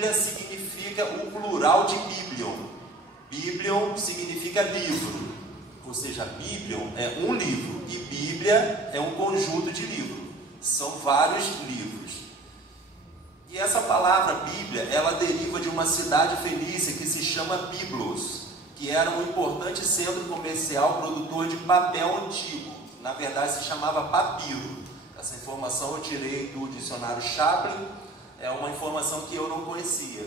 Bíblia significa o plural de Biblion. Biblion significa livro, ou seja, Biblion é um livro e Bíblia é um conjunto de livros. São vários livros. E essa palavra Bíblia, ela deriva de uma cidade fenícia que se chama Biblos, que era um importante centro comercial produtor de papel antigo. Na verdade se chamava papiro. Essa informação eu tirei do dicionário Chaplin, é uma informação que eu não conhecia,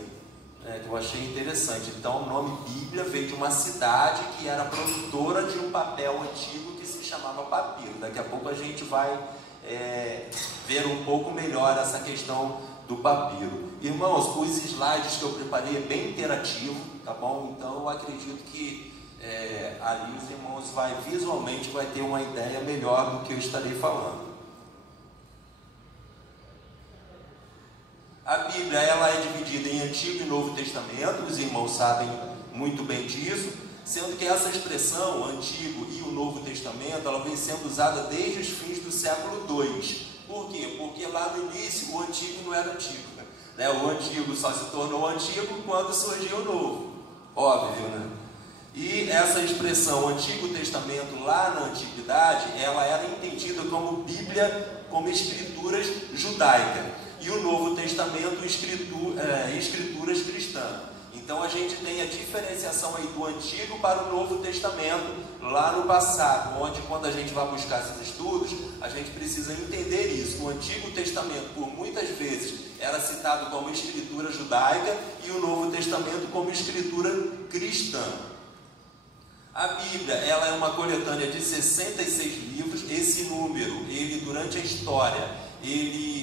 que eu achei interessante. Então o nome Bíblia veio de uma cidade que era produtora de um papel antigo que se chamava papiro. Daqui a pouco a gente vai ver um pouco melhor essa questão do papiro. Irmãos, os slides que eu preparei é bem interativo, tá bom? Então eu acredito que ali os irmãos visualmente vai ter uma ideia melhor do que eu estarei falando. A Bíblia, ela é dividida em Antigo e Novo Testamento, os irmãos sabem muito bem disso, sendo que essa expressão, Antigo e o Novo Testamento, ela vem sendo usada desde os fins do século II. Por quê? Porque lá no início o Antigo não era Antigo, né? O Antigo só se tornou Antigo quando surgiu o Novo, óbvio, né? E essa expressão Antigo Testamento lá na Antiguidade, ela era entendida como Bíblia, como escrituras judaicas, e o Novo Testamento, escrituras cristãs. Então a gente tem a diferenciação aí do Antigo para o Novo Testamento lá no passado, onde quando a gente vai buscar esses estudos, a gente precisa entender isso. O Antigo Testamento, por muitas vezes, era citado como escritura judaica e o Novo Testamento como escritura cristã. A Bíblia, ela é uma coletânea de 66 livros. Esse número, ele durante a história,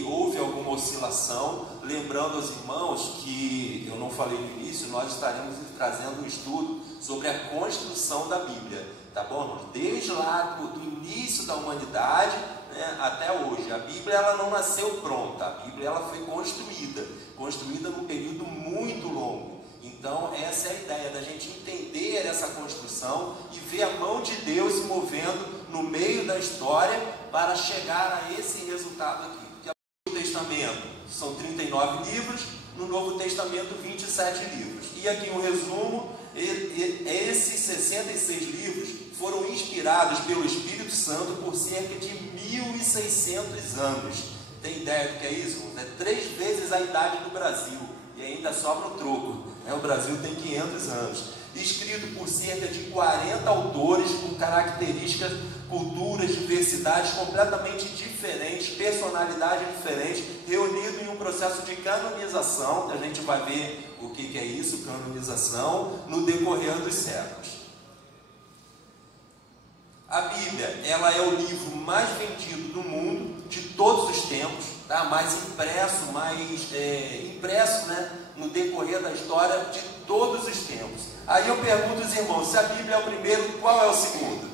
houve alguma oscilação. Lembrando aos irmãos que eu não falei no início, nós estaremos trazendo um estudo sobre a construção da Bíblia, tá bom, irmãos? Desde lá do início da humanidade, né, até hoje. A Bíblia, ela não nasceu pronta, a Bíblia, ela foi construída num período muito longo. Então essa é a ideia, da gente entender essa construção e ver a mão de Deus se movendo no meio da história para chegar a esse resultado aqui. Porque no Novo Testamento são 39 livros, no Novo Testamento 27 livros. E aqui um resumo, esses 66 livros foram inspirados pelo Espírito Santo por cerca de 1.600 anos. Tem ideia do que é isso? É 3 vezes a idade do Brasil. E ainda sobra o troco, né? O Brasil tem 500 anos. Escrito por cerca de 40 autores com características, culturas, diversidades completamente diferentes, personalidades diferentes, reunido em um processo de canonização. A gente vai ver o que é isso, canonização, no decorrer dos séculos. A Bíblia, ela é o livro mais vendido do mundo de todos os tempos, tá? Mais impresso, né, no decorrer da história de todos os tempos. Aí eu pergunto aos irmãos, se a Bíblia é o primeiro, qual é o segundo?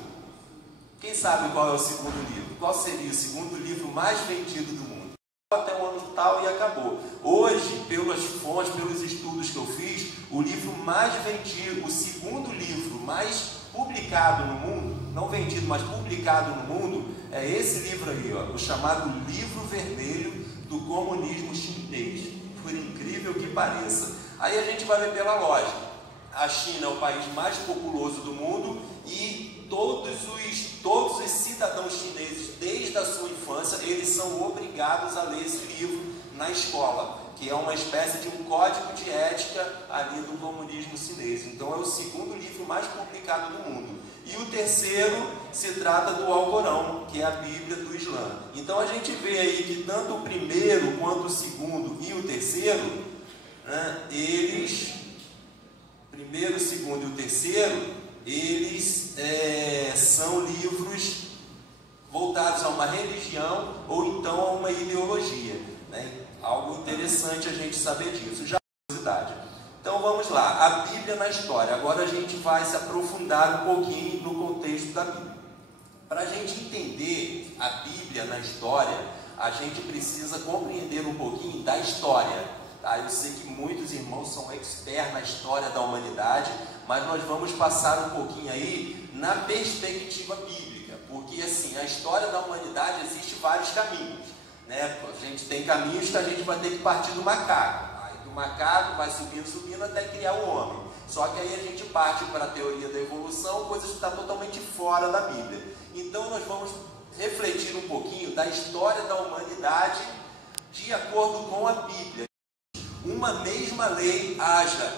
Quem sabe qual é o segundo livro? Qual seria o segundo livro mais vendido do mundo? Até o ano tal e acabou. Hoje, pelas fontes, pelos estudos que eu fiz, o livro mais vendido, o segundo livro mais publicado no mundo, não vendido, mas publicado no mundo, é esse livro aí, ó, o chamado Livro Vermelho do Comunismo Chinês, por incrível que pareça. Aí a gente vai ver pela lógica. A China é o país mais populoso do mundo e todos os cidadãos chineses, desde a sua infância, eles são obrigados a ler esse livro na escola, que é uma espécie de um código de ética ali do comunismo chinês. Então é o segundo livro mais publicado do mundo. E o terceiro se trata do Alcorão, que é a Bíblia do Islã. Então a gente vê aí que tanto o primeiro quanto o segundo e o terceiro, né, primeiro, segundo e o terceiro, eles são livros voltados a uma religião ou então a uma ideologia, né? Algo interessante a gente saber disso. Já curiosidade. Então vamos lá, a Bíblia na história. Agora a gente vai se aprofundar um pouquinho no contexto da Bíblia. Para a gente entender a Bíblia na história, a gente precisa compreender um pouquinho da história. Tá? Eu sei que muitos irmãos são experts na história da humanidade, mas nós vamos passar um pouquinho aí na perspectiva bíblica, porque assim, a história da humanidade existe vários caminhos, né? A gente tem caminhos que a gente vai ter que partir do macaco. Aí do macaco, vai subindo até criar o homem. Só que aí a gente parte para a teoria da evolução, coisa que está totalmente fora da Bíblia. Então nós vamos refletir um pouquinho da história da humanidade de acordo com a Bíblia. Uma mesma lei haja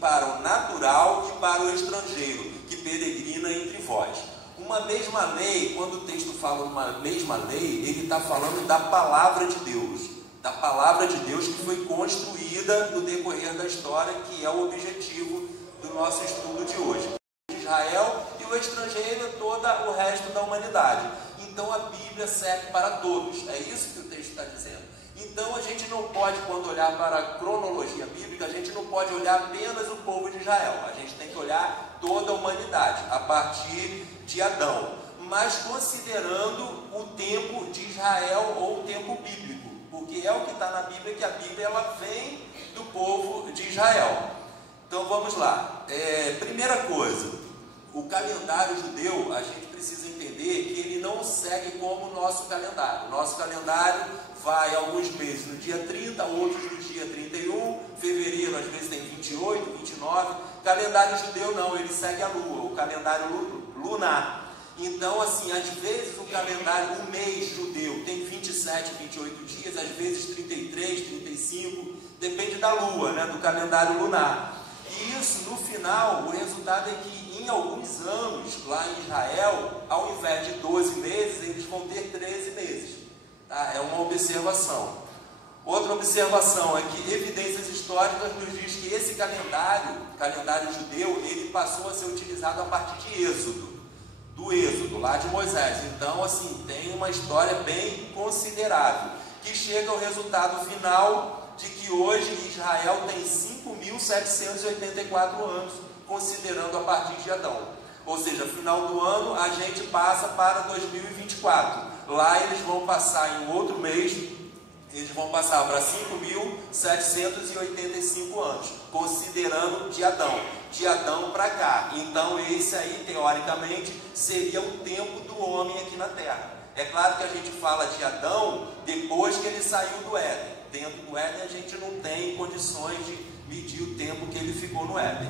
para o natural e para o estrangeiro, que peregrina entre vós. Uma mesma lei, quando o texto fala uma mesma lei, ele está falando da palavra de Deus. Da palavra de Deus que foi construída no decorrer da história, que é o objetivo do nosso estudo de hoje. Israel e o estrangeiro é todo o resto da humanidade. Então a Bíblia serve para todos. É isso que o texto está dizendo. Então a gente não pode, quando olhar para a cronologia bíblica, a gente não pode olhar apenas o povo de Israel. A gente tem que olhar toda a humanidade, a partir de Adão. Mas considerando o tempo de Israel ou o tempo bíblico. Porque é o que está na Bíblia, que a Bíblia ela vem do povo de Israel. Então vamos lá. Primeira coisa, o calendário judeu, a gente precisa entender que ele não segue como o nosso calendário. O nosso calendário vai alguns meses no dia 30, outros no dia 31, fevereiro às vezes tem 28, 29. Calendário judeu não, ele segue a lua, o calendário lunar. Então, assim, às vezes o calendário, o mês judeu tem 27, 28 dias, às vezes 33, 35, depende da lua, né, do calendário lunar. E isso, no final, o resultado é que em alguns anos, lá em Israel, ao invés de 12 meses, eles vão ter 13 meses. Tá? É uma observação. Outra observação é que evidências históricas nos diz que esse calendário judeu, ele passou a ser utilizado a partir de do Êxodo, lá de Moisés. Então, assim, tem uma história bem considerável, que chega ao resultado final de que hoje Israel tem 5.784 anos, considerando a partir de Adão. Ou seja, final do ano a gente passa para 2024. Lá eles vão passar em outro mês, eles vão passar para 5.785 anos, considerando de Adão para cá. Então esse aí, teoricamente, seria o tempo do homem aqui na Terra. É claro que a gente fala de Adão depois que ele saiu do Éden. Dentro do Éden a gente não tem condições de medir o tempo que ele ficou no Éden.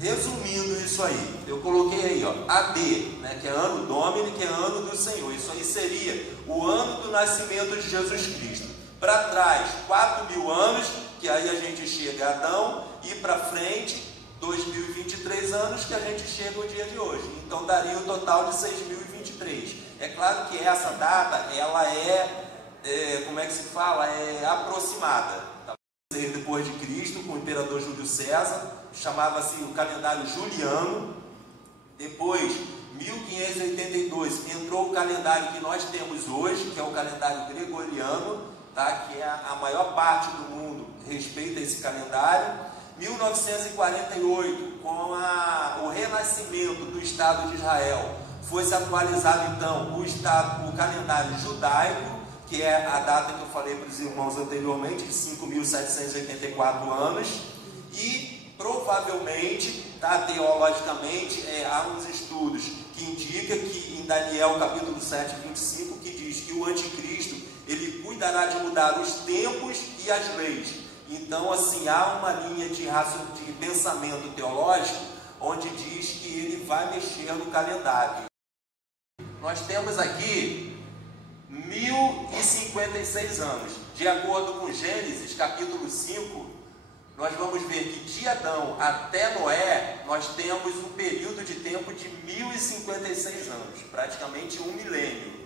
Resumindo isso aí, eu coloquei aí, ó, AD, né, que é ano Domini, que é ano do Senhor. Isso aí seria o ano do nascimento de Jesus Cristo. Para trás, 4.000 anos, que aí a gente chega a Adão, e para frente, 2023 anos, que a gente chega ao dia de hoje. Então daria o total de 6.023. É claro que essa data, ela como é que se fala? É aproximada. Tá? Depois de Cristo, com o imperador Júlio César, chamava-se o calendário juliano. Depois, 1582, entrou o calendário que nós temos hoje, que é o calendário gregoriano, tá? Que é a maior parte do mundo respeita esse calendário. 1948, com o renascimento do Estado de Israel, foi-se atualizado então o calendário judaico, que é a data que eu falei para os irmãos anteriormente, de 5.784 anos, e provavelmente, tá, teologicamente, há uns estudos que indicam que em Daniel capítulo 7, 25, que diz que o anticristo, ele cuidará de mudar os tempos e as leis. Então, assim, há uma linha de pensamento teológico, onde diz que ele vai mexer no calendário. Nós temos aqui 1.056 anos. De acordo com Gênesis, capítulo 5, nós vamos ver que de Adão até Noé, nós temos um período de tempo de 1.056 anos, praticamente um milênio.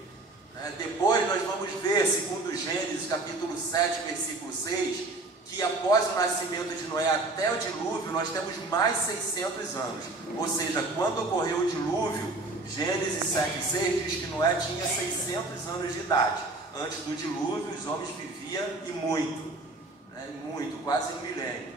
Depois nós vamos ver, segundo Gênesis, capítulo 7, versículo 6, que após o nascimento de Noé até o dilúvio, nós temos mais 600 anos. Ou seja, quando ocorreu o dilúvio, Gênesis 7,6 diz que Noé tinha 600 anos de idade. Antes do dilúvio, os homens viviam e muito, quase um milênio.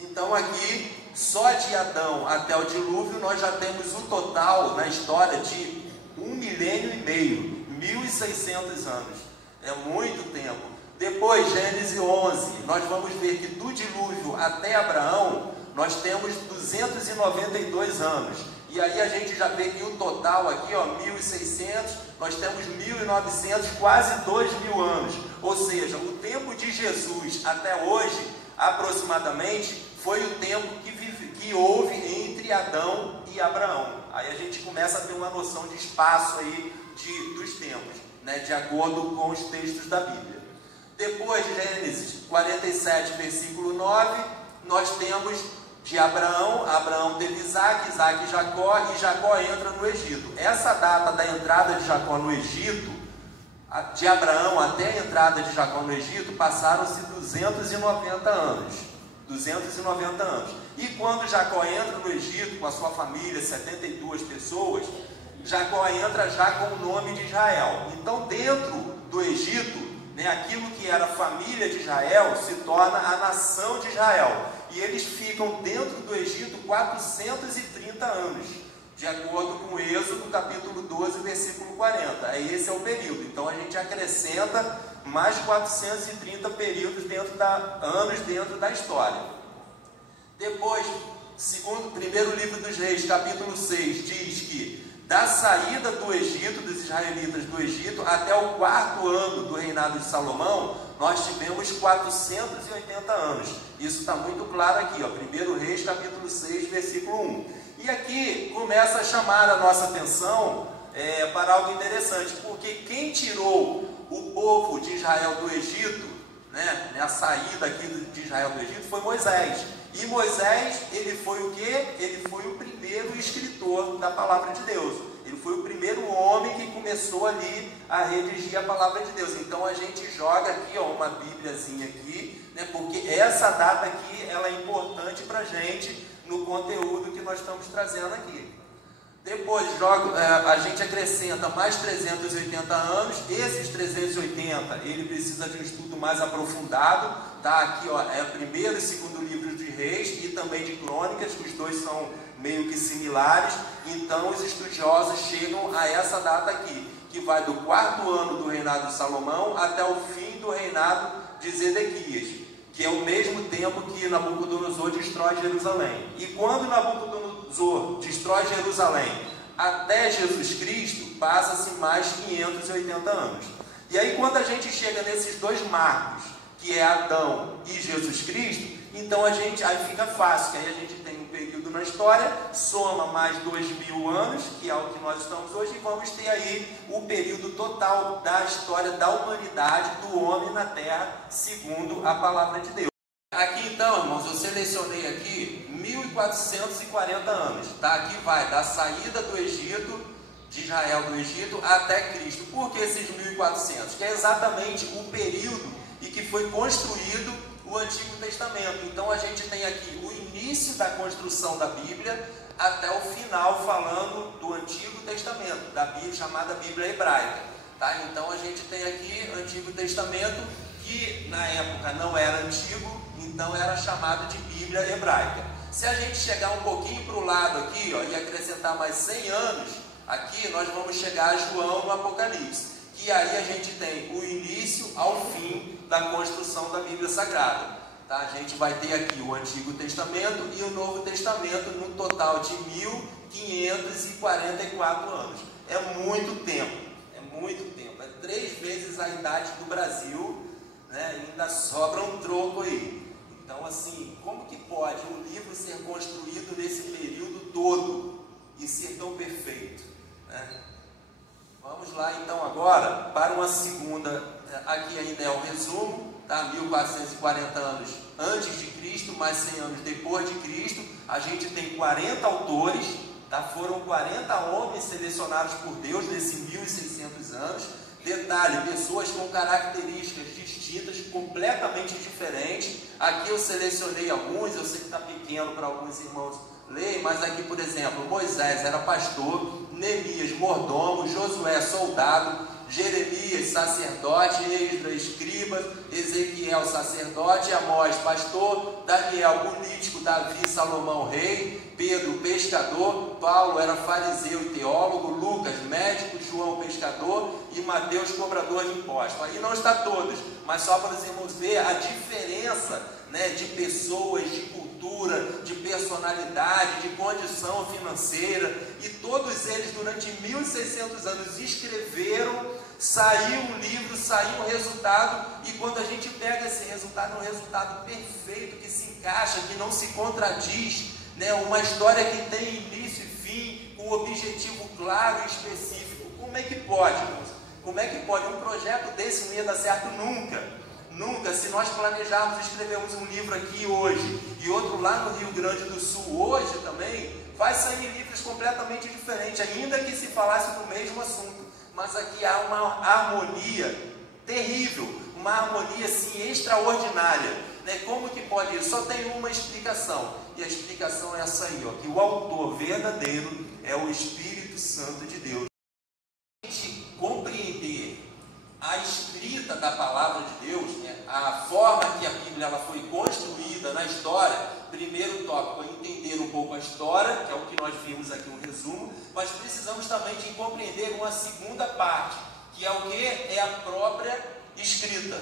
Então aqui, só de Adão até o dilúvio, nós já temos um total na história de 1,5 milênio, 1.600 anos. É muito tempo. Depois, Gênesis 11, nós vamos ver que do dilúvio até Abraão, nós temos 292 anos. E aí a gente já vê que o total aqui, ó, 1.600, nós temos 1.900, quase 2.000 anos. Ou seja, o tempo de Jesus até hoje, aproximadamente, foi o tempo que houve entre Adão e Abraão. Aí a gente começa a ter uma noção de espaço aí dos tempos, né, de acordo com os textos da Bíblia. Depois de Gênesis 47, versículo 9, nós temos de Abraão. Abraão teve Isaac, Isaac e Jacó, e Jacó entra no Egito. Essa data da entrada de Jacó no Egito, de Abraão até a entrada de Jacó no Egito, passaram-se 290 anos. 290 anos. E quando Jacó entra no Egito com a sua família, 72 pessoas, Jacó entra já com o nome de Israel. Então, dentro do Egito, né, aquilo que era a família de Israel se torna a nação de Israel. E eles ficam dentro do Egito 430 anos, de acordo com o Êxodo, capítulo 12, versículo 40. Esse é o período. Então, a gente acrescenta mais 430 períodos anos dentro da história. Depois, primeiro livro dos Reis, capítulo 6, diz que da saída do Egito, dos israelitas do Egito, até o 4º ano do reinado de Salomão, nós tivemos 480 anos. Isso está muito claro aqui, ó, 1 Reis, capítulo 6, versículo 1. E aqui começa a chamar a nossa atenção para algo interessante, porque quem tirou o povo de Israel do Egito, né, a saída aqui de Israel do Egito, foi Moisés. E Moisés, ele foi o quê? Ele foi o primeiro escritor da palavra de Deus. Ele foi o primeiro homem que começou ali a redigir a palavra de Deus. Então a gente joga aqui, ó, uma bíbliazinha aqui, né, porque essa data aqui, ela é importante para a gente no conteúdo que nós estamos trazendo aqui. Depois a gente acrescenta mais 380 anos. Esses 380, ele precisa de um estudo mais aprofundado, tá? Aqui, ó, é o primeiro e segundo livro de Reis e também de Crônicas, os dois são meio que similares. Então os estudiosos chegam a essa data aqui, que vai do 4º ano do reinado de Salomão até o fim do reinado de Zedequias, que é o mesmo tempo que Nabucodonosor destrói Jerusalém. E quando Nabucodonosor destrói Jerusalém até Jesus Cristo, passa-se mais 580 anos. E aí quando a gente chega nesses dois marcos, que é Adão e Jesus Cristo, então aí fica fácil, que aí a gente tem um período na história, soma mais 2000 anos, que é o que nós estamos hoje, e vamos ter aí o período total da história da humanidade, do homem na Terra, segundo a palavra de Deus. Aqui então, irmãos, eu selecionei aqui 1440 anos, tá? Aqui vai da saída do Egito, de Israel do Egito, até Cristo. Por que esses 1400? Que é exatamente o período em que foi construído o Antigo Testamento. Então a gente tem aqui o início da construção da Bíblia até o final, falando do Antigo Testamento, da Bíblia, chamada Bíblia Hebraica, tá? Então a gente tem aqui o Antigo Testamento, que na época não era antigo, então era chamado de Bíblia Hebraica. Se a gente chegar um pouquinho para o lado aqui, ó, e acrescentar mais 100 anos, aqui nós vamos chegar a João no Apocalipse, que aí a gente tem o início ao fim da construção da Bíblia Sagrada, tá? A gente vai ter aqui o Antigo Testamento e o Novo Testamento, num total de 1544 anos. É muito tempo, é 3 vezes a idade do Brasil, né? E ainda sobra um troco aí. Então, assim, como que pode um livro ser construído nesse período todo e ser tão perfeito, né? Vamos lá, então, agora, para uma segunda, aqui ainda é o resumo, tá? 1440 anos antes de Cristo, mais 100 anos depois de Cristo. A gente tem 40 autores, tá? Foram 40 homens selecionados por Deus nesses 1600 anos. Detalhe, pessoas com características distintas, completamente diferentes. Aqui eu selecionei alguns, eu sei que está pequeno para alguns irmãos lerem, mas aqui, por exemplo, Moisés era pastor, Neemias mordomo, Josué soldado, Jeremias sacerdote, Esdras escriba, Ezequiel sacerdote, Amós pastor, Daniel político, Davi Salomão rei, Pedro pescador, Paulo era fariseu e teólogo, Lucas médico, João pescador e Mateus cobrador de impostos. Aí não está todos, mas só para os irmãos ver a diferença, né, de pessoas, de cultura, de personalidade, de condição financeira, e todos eles durante 1600 anos escreveram saiu um livro, saiu um resultado, e quando a gente pega esse resultado, é um resultado perfeito, que se encaixa, que não se contradiz, né? Uma história que tem início e fim, com um objetivo claro e específico. Como é que pode, moça? Como é que pode? Um projeto desse não ia dar certo nunca. Nunca. Se nós planejarmos, escrevermos um livro aqui hoje e outro lá no Rio Grande do Sul hoje também, vai sair livros completamente diferentes, ainda que se falasse do mesmo assunto. Mas aqui há uma harmonia terrível, uma harmonia assim extraordinária, né? Como que pode isso? Só tem uma explicação, e a explicação é essa aí, ó, que o autor verdadeiro é o Espírito Santo de Deus. A gente compreender a escrita da palavra de Deus, né? A forma que a Bíblia ela foi construída na história. Primeiro tópico é entender um pouco a história, que é o que nós vimos aqui, um resumo, mas precisamos também de compreender uma segunda parte, que é o que? É a própria escrita.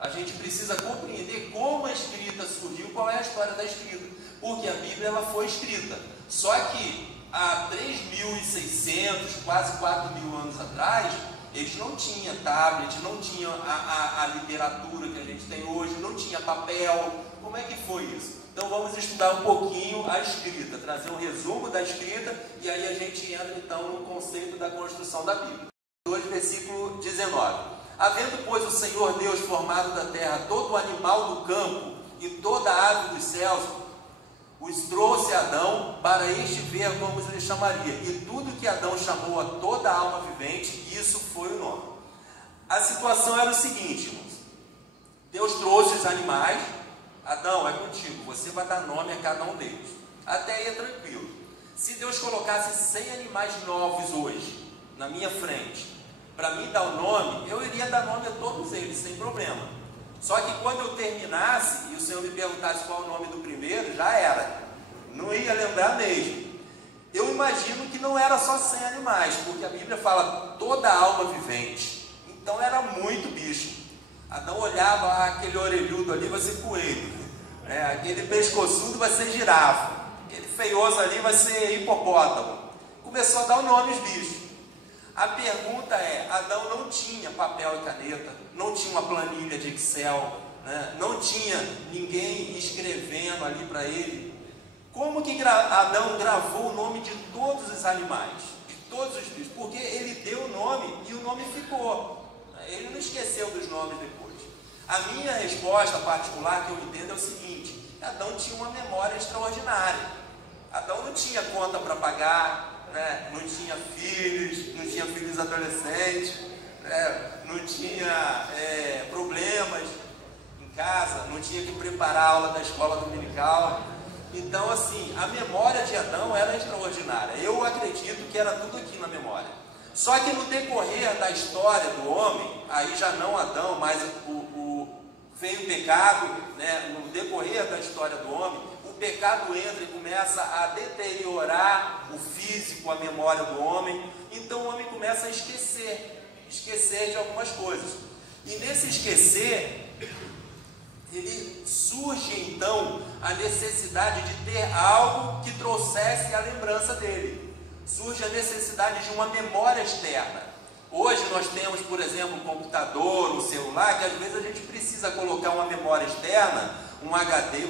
A gente precisa compreender como a escrita surgiu, qual é a história da escrita, porque a Bíblia ela foi escrita, só que há 3.600, quase 4.000 anos atrás, eles não tinham tablet, não tinham a literatura que a gente tem hoje, não tinha papel. Como é que foi isso? Então vamos estudar um pouquinho a escrita, trazer um resumo da escrita, e aí a gente entra então no conceito da construção da Bíblia. 2, versículo 19. Havendo, pois, o Senhor Deus formado da terra todo o animal do campo e toda a ave dos céus, os trouxe a Adão para este ver como se lhe chamaria. E tudo que Adão chamou a toda a alma vivente, isso foi o nome. A situação era o seguinte, irmãos. Deus trouxe os animais. Adão, é contigo, você vai dar nome a cada um deles. Até aí é tranquilo. Se Deus colocasse 100 animais novos hoje, na minha frente, para mim dar o nome, eu iria dar nome a todos eles, sem problema. Só que quando eu terminasse, e o Senhor me perguntasse qual é o nome do primeiro, já era. Não ia lembrar mesmo. Eu imagino que não era só 100 animais, porque a Bíblia fala toda alma vivente. Então era muito bicho. Adão olhava, aquele orelhudo ali vai ser coelho, né? Aquele pescoçudo vai ser girafa, aquele feioso ali vai ser hipopótamo. Começou a dar o nome aos bichos. A pergunta é, Adão não tinha papel e caneta, não tinha uma planilha de Excel, né? Não tinha ninguém escrevendo ali para ele. Como que Adão gravou o nome de todos os animais, de todos os bichos? Porque ele deu o nome e o nome ficou. Ele não esqueceu dos nomes depois. A minha resposta particular, que eu entendo, é o seguinte: Adão tinha uma memória extraordinária. Adão não tinha conta para pagar, né? Não tinha filhos adolescentes, né? Não tinha problemas em casa, não tinha que preparar a aula da escola dominical. Então, assim, a memória de Adão era extraordinária. Eu acredito que era tudo aqui na memória. Só que no decorrer da história do homem, aí já não Adão, mas veio o pecado, né? No decorrer da história do homem, o pecado entra e começa a deteriorar o físico, a memória do homem. Então o homem começa a esquecer de algumas coisas. E nesse esquecer, surge então a necessidade de ter algo que trouxesse a lembrança dele. Surge a necessidade de uma memória externa. Hoje nós temos, por exemplo, um computador, um celular, que às vezes a gente precisa colocar uma memória externa, um HD,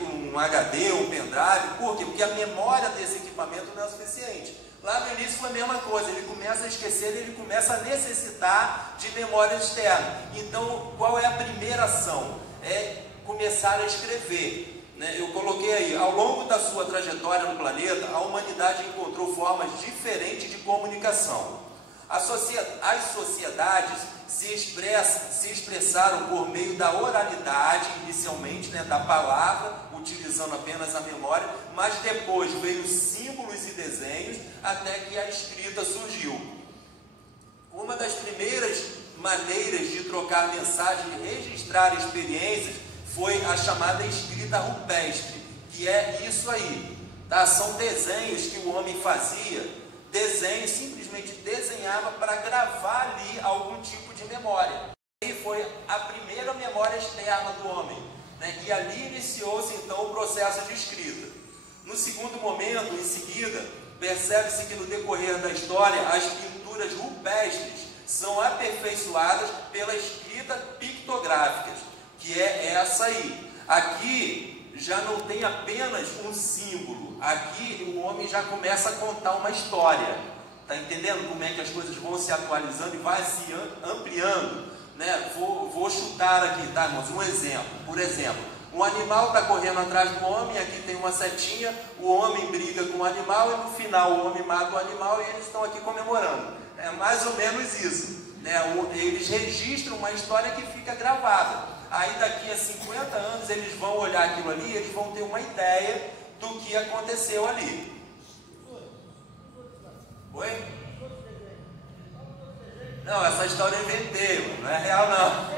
um pendrive. Por quê? Porque a memória desse equipamento não é suficiente. Lá no início foi a mesma coisa, ele começa a esquecer, ele começa a necessitar de memória externa. Então, qual é a primeira ação? É começar a escrever. Eu coloquei aí, ao longo da sua trajetória no planeta, a humanidade encontrou formas diferentes de comunicação. As sociedades se expressaram por meio da oralidade, inicialmente, da palavra, utilizando apenas a memória, mas depois veio símbolos e desenhos, até que a escrita surgiu. Uma das primeiras maneiras de trocar mensagem e registrar experiências foi a chamada escrita rupestre, que é isso aí, tá? São desenhos que o homem fazia, desenhos, simplesmente desenhava para gravar ali algum tipo de memória. E foi a primeira memória externa do homem, né? E ali iniciou-se então o processo de escrita. No segundo momento, em seguida, percebe-se que no decorrer da história, as pinturas rupestres são aperfeiçoadas pela escrita pictográfica, que é essa aí. Aqui já não tem apenas um símbolo, aqui o homem já começa a contar uma história. Está entendendo como é que as coisas vão se atualizando e vai se ampliando? Né? Vou chutar aqui, tá, irmãos? Um exemplo. Por exemplo, um animal está correndo atrás do homem, aqui tem uma setinha, o homem briga com o animal e no final o homem mata o animal e eles estão aqui comemorando. É mais ou menos isso. Né? Eles registram uma história que fica gravada. Aí daqui a 50 anos eles vão olhar aquilo ali e eles vão ter uma ideia do que aconteceu ali. Oi? Não, essa história eu inventei, não é real não.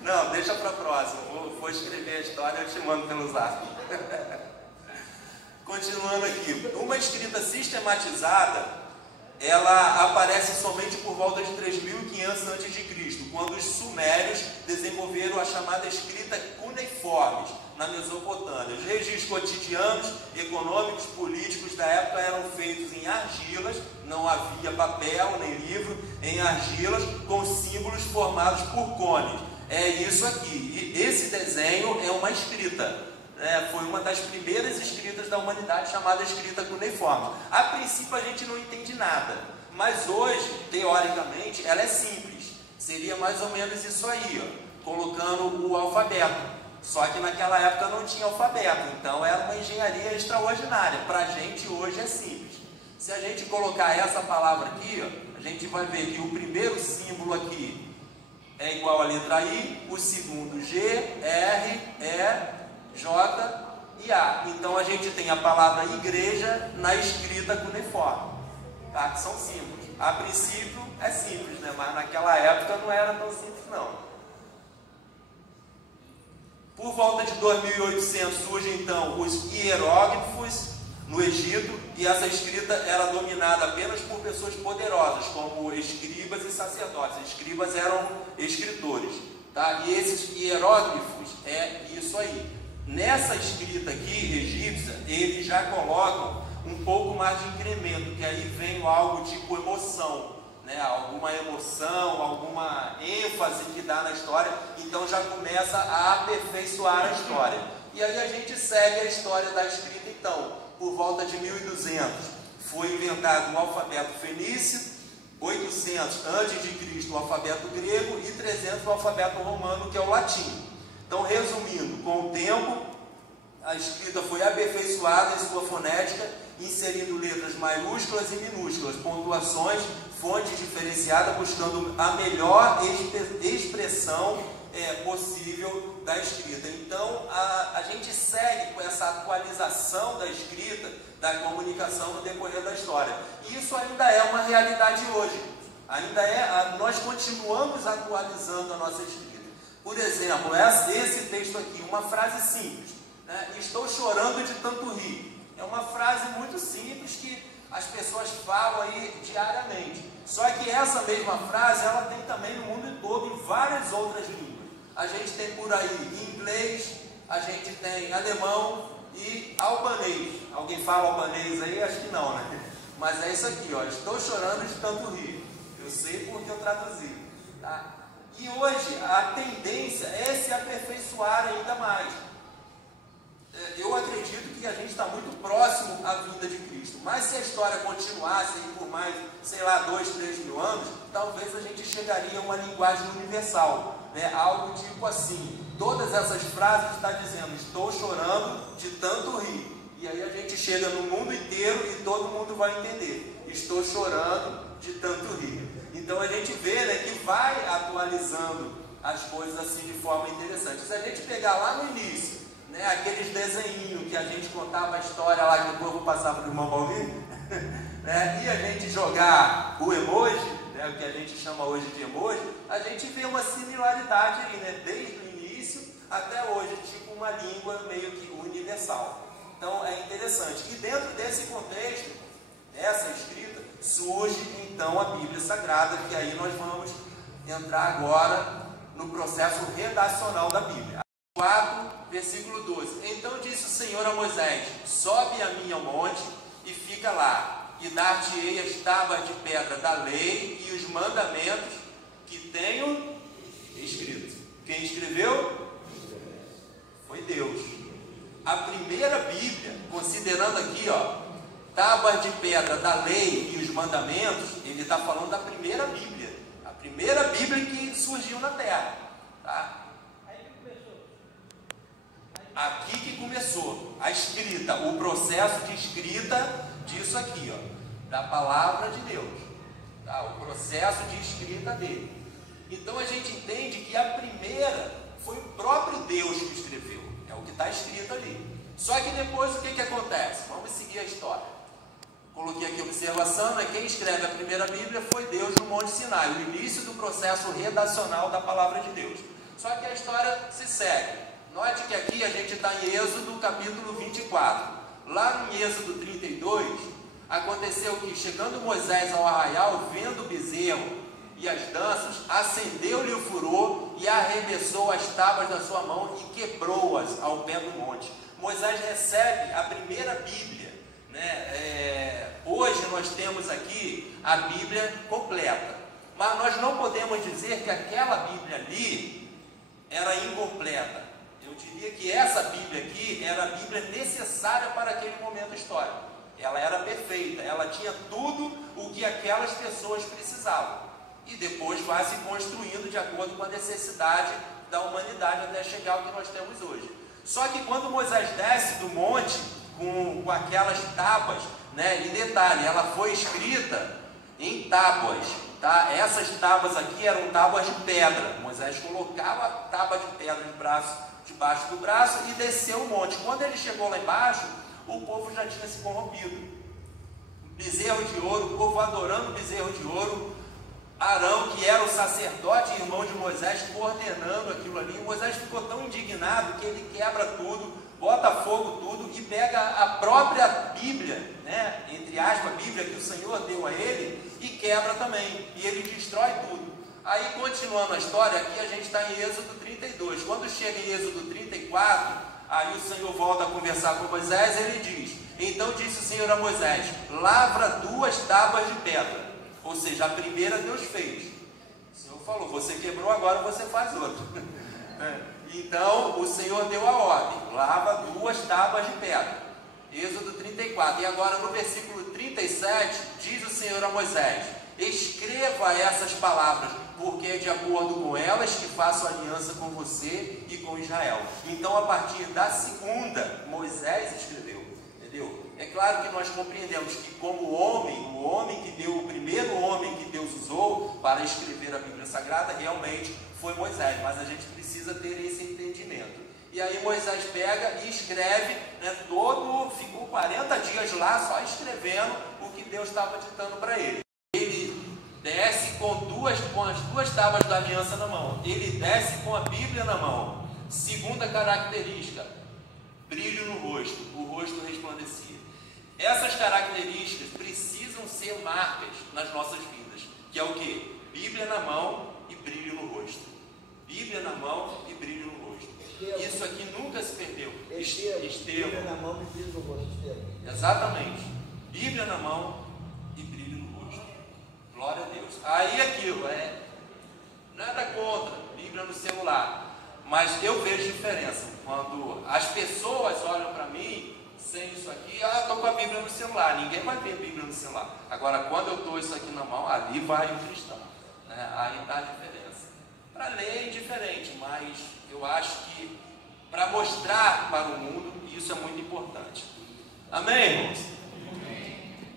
Não, deixa para a próxima. Vou escrever a história e eu te mando pelo zap. Continuando aqui. Uma escrita sistematizada, ela aparece somente por volta de 3500 a.C., quando os sumérios desenvolveram a chamada escrita cuneiforme na Mesopotâmia. Os registros cotidianos, econômicos, políticos da época eram feitos em argilas, não havia papel nem livro, em argilas com símbolos formados por cones. É isso aqui. E esse desenho é uma escrita. Foi uma das primeiras escritas da humanidade, chamada escrita cuneiforme. A princípio a gente não entende nada, mas hoje, teoricamente, ela é simples. Seria mais ou menos isso aí, ó, colocando o alfabeto. Só que naquela época não tinha alfabeto, então era uma engenharia extraordinária. Para a gente hoje é simples. Se a gente colocar essa palavra aqui, ó, a gente vai ver que o primeiro símbolo aqui é igual à letra I, o segundo G, R, E, J e A. Então a gente tem a palavra igreja na escrita cuneiforme, tá? Que são símbolos. A princípio é simples, né? Mas naquela época não era tão simples não. Por volta de 2800 surgem então os hieróglifos no Egito, e essa escrita era dominada apenas por pessoas poderosas, como escribas e sacerdotes. Escribas eram escritores, tá? E esses hieróglifos é isso aí. Nessa escrita aqui, egípcia, eles já colocam um pouco mais de incremento, que aí vem algo tipo emoção, né? Alguma emoção, alguma ênfase que dá na história, então já começa a aperfeiçoar a história. E aí a gente segue a história da escrita então. Por volta de 1200 foi inventado o alfabeto fenício, 800 a.C. o alfabeto grego e 300 o alfabeto romano, que é o latim. Então, resumindo, com o tempo, a escrita foi aperfeiçoada em sua fonética, inserindo letras maiúsculas e minúsculas, pontuações, fontes diferenciadas, buscando a melhor expressão possível da escrita. Então, a gente segue com essa atualização da escrita, da comunicação no decorrer da história. E isso ainda é uma realidade hoje. Nós continuamos atualizando a nossa escrita. Por exemplo, esse texto aqui, uma frase simples, né? Estou chorando de tanto rir. É uma frase muito simples que as pessoas falam aí diariamente. Só que essa mesma frase, ela tem também no mundo todo, em várias outras línguas. A gente tem por aí inglês, a gente tem alemão e albanês. Alguém fala albanês aí? Acho que não, né? Mas é isso aqui, ó. Estou chorando de tanto rir. Eu sei porque eu traduzi, tá? E hoje a tendência é se aperfeiçoar ainda mais. Eu acredito que a gente está muito próximo à vinda de Cristo. Mas se a história continuasse aí por mais, sei lá, 2, 3 mil anos, talvez a gente chegaria a uma linguagem universal, né? Algo tipo assim. Todas essas frases estão dizendo, estou chorando de tanto rir. E aí a gente chega no mundo inteiro e todo mundo vai entender. Estou chorando de tanto rir. Então a gente vê, né, que vai atualizando as coisas assim de forma interessante. Se a gente pegar lá no início, né, aqueles desenhinhos que a gente contava a história lá que o povo passava do irmão Paulinho, né, e a gente jogar o emoji, né, o que a gente chama hoje de emoji, a gente vê uma similaridade aí, né, desde o início até hoje, tipo uma língua meio que universal. Então é interessante. E dentro desse contexto, essa escrita, surge então a Bíblia Sagrada, que aí nós vamos entrar agora no processo redacional da Bíblia. 4, versículo 12. Então disse o Senhor a Moisés, sobe a mim ao monte e fica lá, e dar-te-ei as tábuas de pedra da lei e os mandamentos que tenho escrito. Quem escreveu? Foi Deus. A primeira Bíblia, considerando aqui, tábuas de pedra da lei e os mandamentos, ele está falando da primeira Bíblia. A primeira Bíblia que surgiu na Terra. Tá? Aqui que começou a escrita, o processo de escrita disso aqui, da palavra de Deus, tá? O processo de escrita dele. Então a gente entende que a primeira foi o próprio Deus que escreveu, é o que está escrito ali. Só que depois o que acontece? Vamos seguir a história. Coloquei aqui a observação, quem escreve a primeira Bíblia foi Deus no Monte Sinai, o início do processo redacional da palavra de Deus. Só que a história se segue. Note que aqui a gente está em Êxodo capítulo 24. Lá no Êxodo 32, aconteceu que, chegando Moisés ao arraial, vendo o bezerro e as danças, acendeu-lhe o furor e arremessou as tábuas da sua mão e quebrou-as ao pé do monte. Moisés recebe a primeira Bíblia, hoje nós temos aqui a Bíblia completa, mas nós não podemos dizer que aquela Bíblia ali era incompleta. Eu diria que essa Bíblia aqui era a Bíblia necessária para aquele momento histórico. Ela era perfeita, ela tinha tudo o que aquelas pessoas precisavam. E depois vai se construindo de acordo com a necessidade da humanidade até chegar ao que nós temos hoje. Só que quando Moisés desce do monte com aquelas tábuas, e detalhe, ela foi escrita em tábuas, tá? Essas tábuas aqui eram tábuas de pedra. Moisés colocava a tábua de pedra debaixo do braço e desceu o monte. Quando ele chegou lá embaixo, o povo já tinha se corrompido. Bezerro de ouro, o povo adorando o bezerro de ouro. Arão, que era o sacerdote e irmão de Moisés, coordenando aquilo ali. Moisés ficou tão indignado que ele quebra tudo, bota fogo tudo e pega a própria Bíblia, entre aspas, a Bíblia que o Senhor deu a ele, e quebra também, e ele destrói tudo. Aí, continuando a história, aqui a gente está em Êxodo 32. Quando chega em Êxodo 34, aí o Senhor volta a conversar com Moisés, ele diz: então disse o Senhor a Moisés, lavra 2 tábuas de pedra. Ou seja, a primeira Deus fez. O Senhor falou, você quebrou, agora você faz outra. Então o Senhor deu a ordem, lava 2 tábuas de pedra. Êxodo 34. E agora no versículo 37 diz o Senhor a Moisés: escreva essas palavras, porque é de acordo com elas que faço aliança com você e com Israel. Então, a partir da segunda, Moisés escreveu, entendeu? É claro que nós compreendemos que, como o primeiro homem que Deus usou para escrever a Bíblia Sagrada, realmente foi Moisés, mas a gente precisa ter esse entendimento. E aí Moisés pega e escreve, ficou 40 dias lá só escrevendo o que Deus estava ditando para ele. Ele desce com as 2 tábuas da aliança na mão. Ele desce com a Bíblia na mão. Segunda característica, brilho no rosto. O rosto resplandecia. Essas características precisam ser marcas nas nossas vidas. Que é o quê? Bíblia na mão e brilho no rosto. Bíblia na mão e brilho no rosto. Isso aqui nunca se perdeu. Estevão. Bíblia na mão e brilho no rosto. Exatamente. Bíblia na mão e brilho no rosto. Glória a Deus. Aí aquilo nada contra Bíblia no celular, mas eu vejo diferença quando as pessoas olham para mim sem isso aqui. Estou com a Bíblia no celular. Ninguém vai ver a Bíblia no celular. Agora, quando eu estou isso aqui na mão, ali vai o cristão, aí está a diferença. Para ler é diferente, mas eu acho que para mostrar para o mundo, isso é muito importante. Amém, irmãos?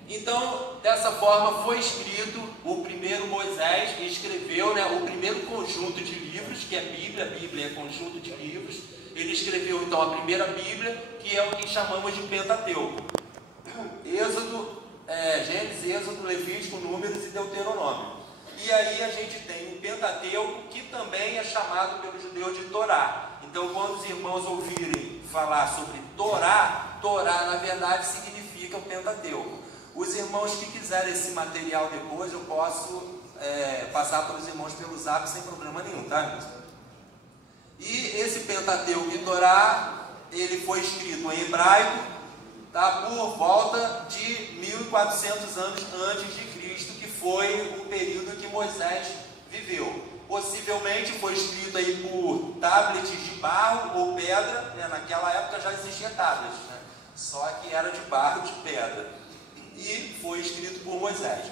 Então, dessa forma foi escrito o primeiro Moisés, que escreveu o primeiro conjunto de livros, que é a Bíblia. A Bíblia é conjunto de livros. Ele escreveu então a primeira Bíblia, que é o que chamamos de Pentateuco. Gênesis, Êxodo, Levítico, Números e Deuteronômio. E aí a gente tem o Pentateuco, que também é chamado pelos judeus de Torá. Então, quando os irmãos ouvirem falar sobre Torá, Torá na verdade significa o Pentateuco. Os irmãos que quiserem esse material depois, eu posso passar para os irmãos pelo Zap sem problema nenhum, tá, irmãos? E esse Pentateuco e Torá, ele foi escrito em hebraico, tá? Por volta de 1400 anos antes de Cristo, que foi o período que Moisés viveu. Possivelmente foi escrito aí por tablets de barro ou pedra, né? Naquela época já existia tablets, né? Só que era de barro, de pedra, e foi escrito por Moisés.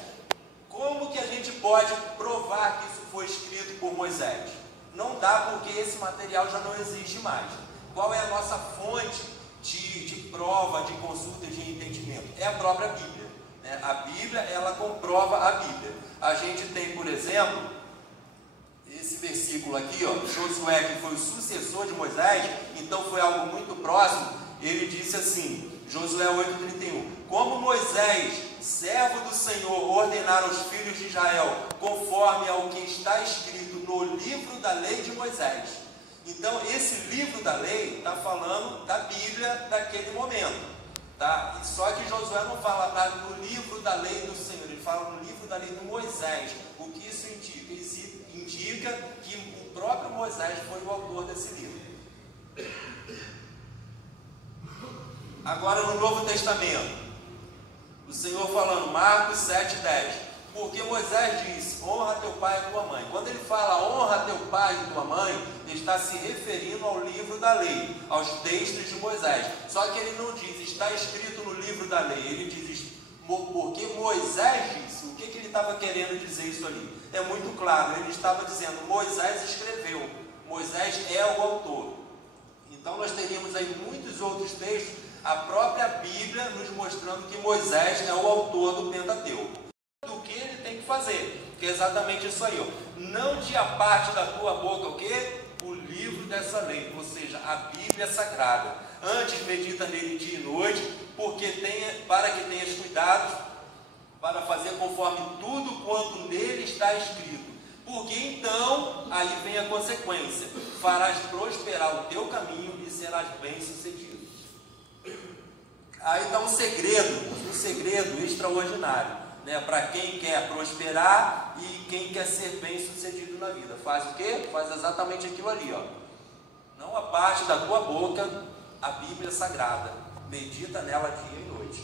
Como que a gente pode provar que isso foi escrito por Moisés? Não dá, porque esse material já não existe mais. Qual é a nossa fonte de prova, de consulta, de entendimento? É a própria Bíblia, né? A Bíblia, ela comprova a Bíblia. A gente tem, por exemplo, esse versículo aqui, ó, Josué, que foi o sucessor de Moisés, então foi algo muito próximo. Ele disse assim, Josué 8,31: como Moisés, servo do Senhor, ordenara aos filhos de Israel, conforme ao que está escrito no livro da lei de Moisés. Então, esse livro da lei está falando da Bíblia daquele momento, tá? Só que Josué não fala no livro da lei do Senhor, ele fala no livro da lei de Moisés. O que isso indica? Isso indica que o próprio Moisés foi o autor desse livro. Agora, no Novo Testamento, o Senhor falando, Marcos 7,10: porque Moisés disse, honra teu pai e tua mãe. Quando ele fala honra teu pai e tua mãe, ele está se referindo ao livro da lei, aos textos de Moisés. Só que ele não diz, está escrito no livro da lei, ele diz, porque Moisés disse. O que ele estava querendo dizer isso ali? É muito claro, ele estava dizendo, Moisés escreveu, Moisés é o autor. Então nós teríamos aí muitos outros textos, a própria Bíblia nos mostrando que Moisés é o autor do Pentateuco. Do que ele tem que fazer, que é exatamente isso aí, ó. Não te aparte da tua boca o quê? O livro dessa lei, ou seja, a Bíblia Sagrada. Antes medita nele dia e noite, para que tenhas cuidado para fazer conforme tudo quanto nele está escrito. Porque então, aí vem a consequência, farás prosperar o teu caminho e serás bem-sucedido. Aí está um segredo extraordinário, né? Para quem quer prosperar e quem quer ser bem-sucedido na vida. Faz o quê? Faz exatamente aquilo ali, ó. Não aparte da tua boca a Bíblia Sagrada. Medita nela dia e noite.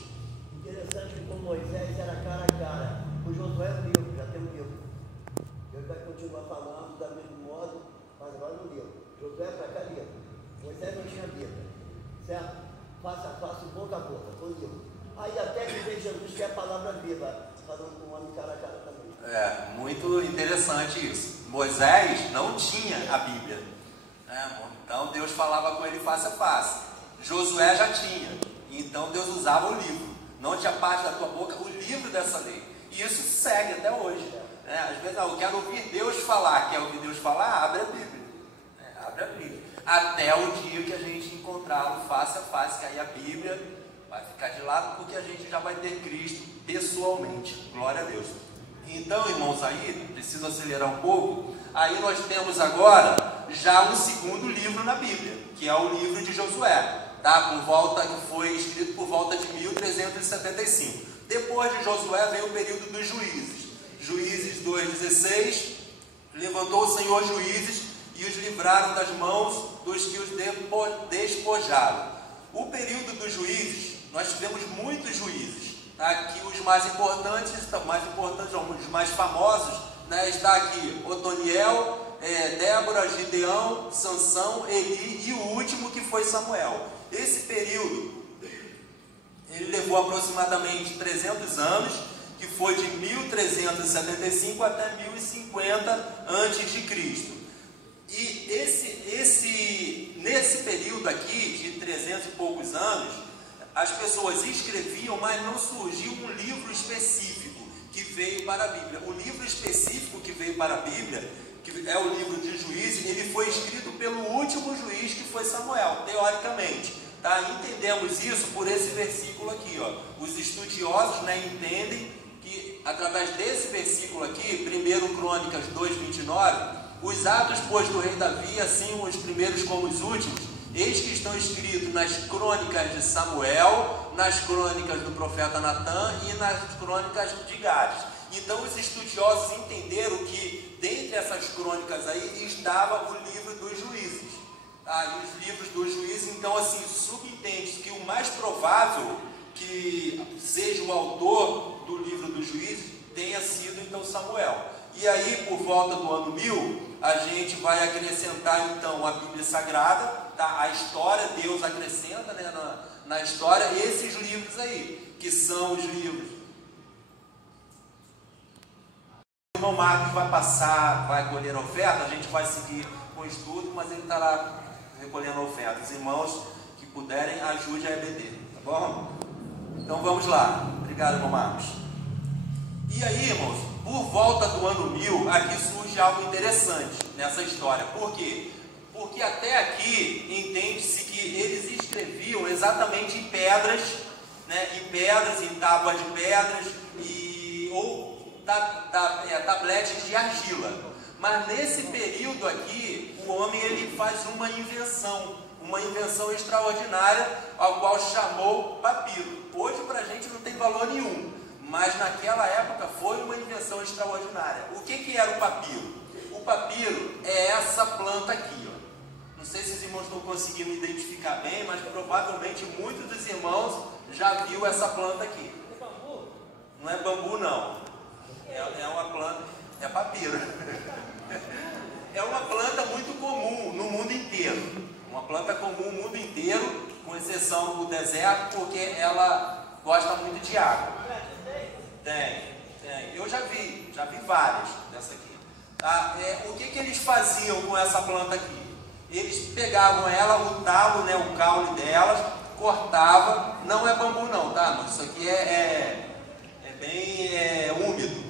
Interessante que com Moisés era cara a cara. Com Josué é um livro, já tem um livro. Ele vai continuar falando do mesmo modo, mas agora no livro. Josué para cá livro. Moisés não tinha Bíblia, certo? Face a face, boca a boca, com o livro. Aí até que vem Jesus, que é a palavra viva, falando com o homem cara a cara também. É, muito interessante isso. Moisés não tinha a Bíblia, né? Então Deus falava com ele face a face. Josué já tinha, então Deus usava o livro. Não te aparte da tua boca o livro dessa lei. E isso segue até hoje, né? Às vezes, eu quero ouvir Deus falar. Quer ouvir Deus falar? Abre a Bíblia, abre a Bíblia, até o dia que a gente encontrá-lo face a face, que aí a Bíblia vai ficar de lado, porque a gente já vai ter Cristo pessoalmente. Glória a Deus. Então, irmãos, aí preciso acelerar um pouco. Aí nós temos agora já um segundo livro na Bíblia, que é o livro de Josué, tá? Que foi escrito por volta de 1375. Depois de Josué vem o período dos juízes. Juízes 2,16: levantou o Senhor juízes e os livraram das mãos dos que os despojaram. O período dos juízes, nós tivemos muitos juízes. Aqui os mais importantes, os mais famosos, né? Está aqui Otoniel, Débora, Gideão, Sansão, Eli e o último que foi Samuel. Esse período, ele levou aproximadamente 300 anos, que foi de 1375 até 1050 a.C. E nesse período aqui, de 300 e poucos anos, as pessoas escreviam, mas não surgiu um livro específico que veio para a Bíblia. O livro específico que veio para a Bíblia, que é o livro de Juízes, ele foi escrito pelo último juiz, que foi Samuel, teoricamente. Tá? Entendemos isso por esse versículo aqui, ó. Os estudiosos, né, entendem que através desse versículo aqui, 1 Crônicas 2,29, os atos, pois, do rei Davi, assim os primeiros como os últimos, eis que estão escritos nas crônicas de Samuel, nas crônicas do profeta Natã e nas crônicas de Gades. Então os estudiosos entenderam que dentre essas crônicas aí estava o livro dos juízes. E os livros dos Juízes. Então, assim, subentende que o mais provável que seja o autor do livro dos Juízes tenha sido, então, Samuel. E aí, por volta do ano 1000, a gente vai acrescentar, então, a Bíblia Sagrada, tá? A história, Deus acrescenta, né, na história, esses livros aí, que são os livros. O irmão Marcos vai passar, vai colher a oferta, a gente vai seguir com o estudo, mas ele está lá recolhendo a oferta. Os irmãos que puderem, ajude a EBD, tá bom? Então vamos lá. Obrigado, irmão Marcos. E aí, irmãos, por volta do ano 1000, aqui surge algo interessante nessa história. Por quê? Porque até aqui entende-se que eles escreviam exatamente em pedras, né? Em pedras, em tábuas de pedras, ou tabletes de argila. Mas nesse período aqui, o homem ele faz uma invenção extraordinária, ao qual chamou papiro. Hoje para a gente não tem valor nenhum, mas naquela época foi uma invenção extraordinária. O que era o papiro? O papiro é essa planta aqui, ó. Não sei se os irmãos estão conseguindo identificar bem, mas provavelmente muitos dos irmãos já viu essa planta aqui. É bambu? Não é bambu, não. É uma planta, é papiro. É uma planta muito comum no mundo inteiro. Uma planta comum no mundo inteiro, com exceção do deserto, porque ela gosta muito de água. Tem. Eu já vi várias dessa aqui. Tá? O que eles faziam com essa planta aqui? Eles pegavam ela, o talo, né, o caule delas, cortava. Não é bambu não, tá? Isso aqui é bem úmido.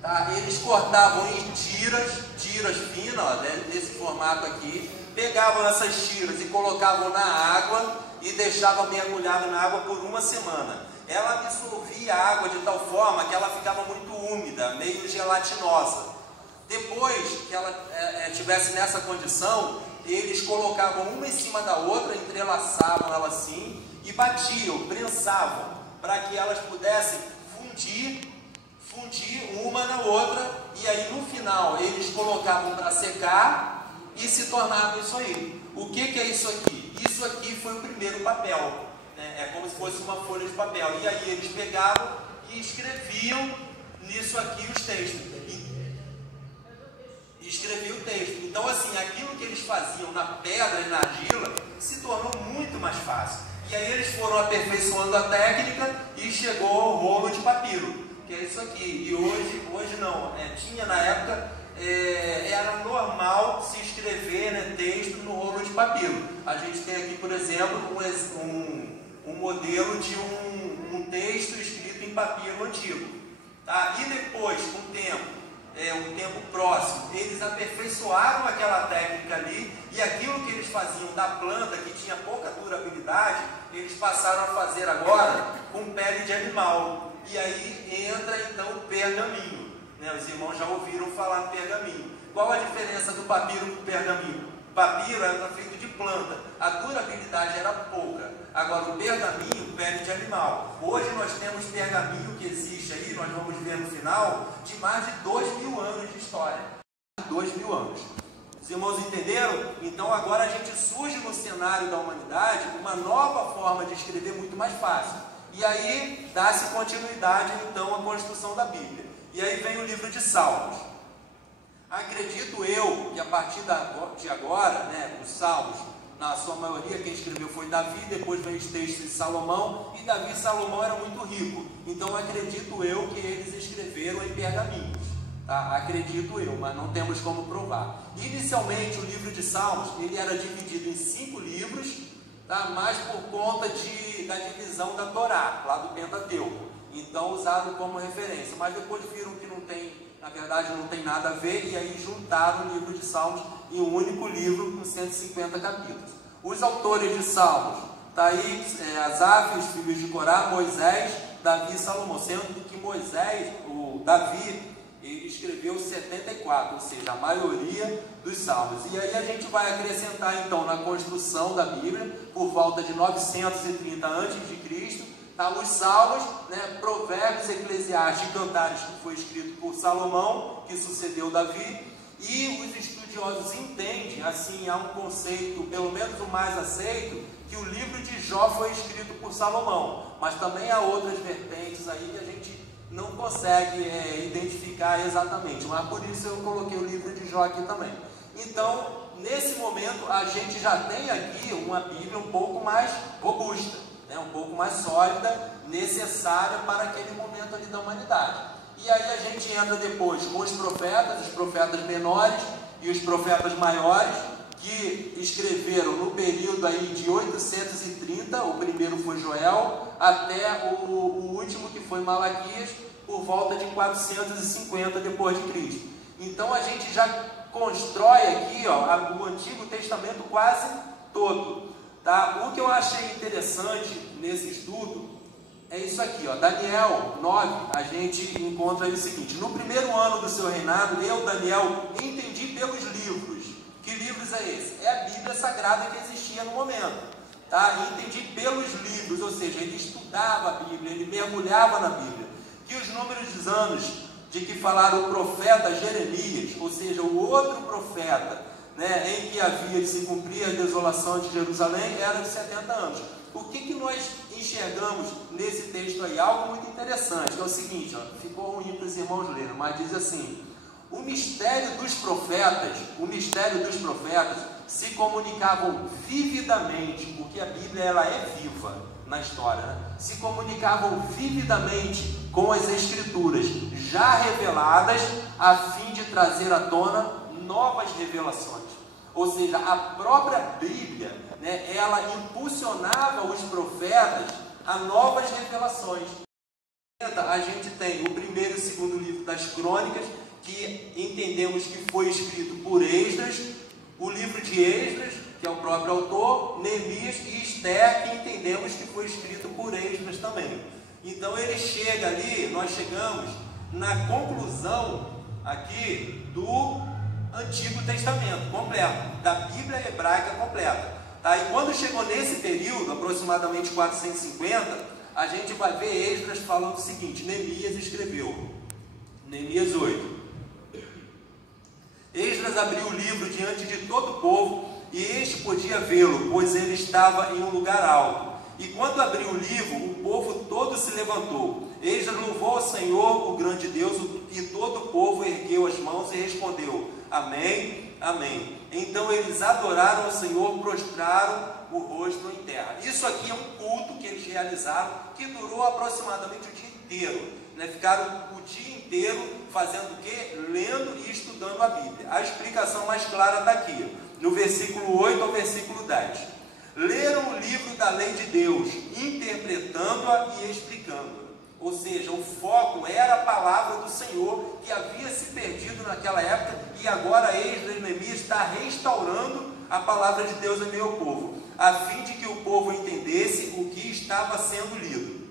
Tá? Eles cortavam em tiras finas, ó, desse formato aqui, pegavam essas tiras e colocavam na água e deixavam mergulhado na água por uma semana. Ela absorvia a água de tal forma que ela ficava muito úmida, meio gelatinosa. Depois que ela estivesse nessa condição, eles colocavam uma em cima da outra, entrelaçavam ela assim e batiam, prensavam, para que elas pudessem fundir uma na outra, e aí no final eles colocavam para secar e se tornava isso aí. O que é isso aqui? Isso aqui foi o primeiro papel, né? É como se fosse uma folha de papel, e aí eles pegavam e escreviam nisso aqui os textos, e escreviam o texto. Então assim, aquilo que eles faziam na pedra e na argila se tornou muito mais fácil, e aí eles foram aperfeiçoando a técnica e chegou ao rolo de papiro, que é isso aqui. E hoje não, tinha na época, era normal se escrever, né, texto no rolo de papiro. A gente tem aqui, por exemplo, um modelo de um texto escrito em papiro antigo. Tá? E depois, com o tempo, um tempo próximo, eles aperfeiçoaram aquela técnica ali, e aquilo que eles faziam da planta, que tinha pouca durabilidade, eles passaram a fazer agora com pele de animal. E aí entra então o pergaminho, né? Os irmãos já ouviram falar pergaminho. Qual a diferença do papiro para o pergaminho? O papiro era feito de planta, a durabilidade era pouca. Agora o pergaminho, pele de animal. Hoje nós temos pergaminho que existe aí, nós vamos ver no final, de mais de 2000 anos de história. 2000 anos. Os irmãos entenderam? Então agora a gente surge no cenário da humanidade uma nova forma de escrever muito mais fácil. E aí dá-se continuidade então à construção da Bíblia. E aí vem o livro de Salmos. Acredito eu que a partir de agora, né, os Salmos, na sua maioria, quem escreveu foi Davi, depois vem os textos de Salomão, e Davi e Salomão eram muito ricos. Então acredito eu que eles escreveram em pergaminhos. Tá? Acredito eu, mas não temos como provar. Inicialmente o livro de Salmos ele era dividido em 5 livros, tá? Mas por conta da divisão da Torá, lá do Pentateuco, então usado como referência, mas depois viram que não tem, na verdade não tem nada a ver, e aí juntaram o livro de Salmos em um único livro com 150 capítulos. Os autores de Salmos, tá aí Asaf, os filhos de Corá, Moisés, Davi e Salomão, sendo que Davi, ele escreveu 74, ou seja, a maioria dos salmos. E aí a gente vai acrescentar então na construção da Bíblia, por volta de 930 a.C., tá, os salmos, né, Provérbios, Eclesiastes e Cantares, que foi escrito por Salomão, que sucedeu Davi, E os estudiosos entendem, assim, há um conceito, pelo menos o mais aceito, que o livro de Jó foi escrito por Salomão, mas também há outras vertentes aí que a gente não consegue identificar exatamente, mas por isso eu coloquei o livro de Jó aqui também. Então, nesse momento, a gente já tem aqui uma Bíblia um pouco mais robusta, né? Um pouco mais sólida, necessária para aquele momento ali da humanidade. E aí a gente entra depois com os profetas menores e os profetas maiores, que escreveram no período aí de 830, o primeiro foi Joel, até o último, que foi Malaquias, por volta de 450 depois de Cristo. Então a gente já constrói aqui, ó, o Antigo Testamento quase todo, tá? O que eu achei interessante nesse estudo é isso aqui, ó, Daniel 9, a gente encontra o seguinte: no primeiro ano do seu reinado, eu, Daniel, entendi pelos livros. Que livros é esse? É a Bíblia Sagrada que existia no momento, tá? Entendi pelos livros, ou seja, ele estudava a Bíblia, ele mergulhava na Bíblia, que os números dos anos de que falaram o profeta Jeremias, ou seja, o outro profeta, né, em que havia de se cumprir a desolação de Jerusalém, era de 70 anos. O que nós enxergamos nesse texto aí? Algo muito interessante, que é o seguinte, ó, ficou ruim para os irmãos lerem, mas diz assim: o mistério dos profetas se comunicavam vividamente, porque a Bíblia ela é viva na história, né? Se comunicavam vividamente com as Escrituras já reveladas, a fim de trazer à tona novas revelações. Ou seja, a própria Bíblia, né, ela impulsionava os profetas a novas revelações. A gente tem o primeiro e o segundo livro das Crônicas, que entendemos que foi escrito por Esdras, o livro de Esdras, que é o próprio autor, Neemias e Esther, que entendemos que foi escrito por Esdras também. Então ele chega ali, nós chegamos na conclusão aqui do Antigo Testamento completo, da Bíblia hebraica completa, tá? E quando chegou nesse período, aproximadamente 450, a gente vai ver Esdras falando o seguinte: Neemias escreveu, Neemias 8. Esdras abriu o livro diante de todo o povo, e este podia vê-lo, pois ele estava em um lugar alto. E quando abriu o livro, o povo todo se levantou. Esdras louvou ao Senhor, o grande Deus, e todo o povo ergueu as mãos e respondeu: Amém, amém. Então eles adoraram ao Senhor, prostraram o rosto em terra. Isso aqui é um culto que eles realizaram, que durou aproximadamente o dia inteiro, né? Ficaram o dia inteiro fazendo o quê? Lendo e estudando a Bíblia. A explicação mais clara está aqui, no versículo 8 ao versículo 10. Leram o livro da lei de Deus, interpretando-a e explicando-a. Ou seja, o foco era a palavra do Senhor, que havia se perdido naquela época, e agora Esdras e Neemias está restaurando a palavra de Deus em meio ao povo, a fim de que o povo entendesse o que estava sendo lido.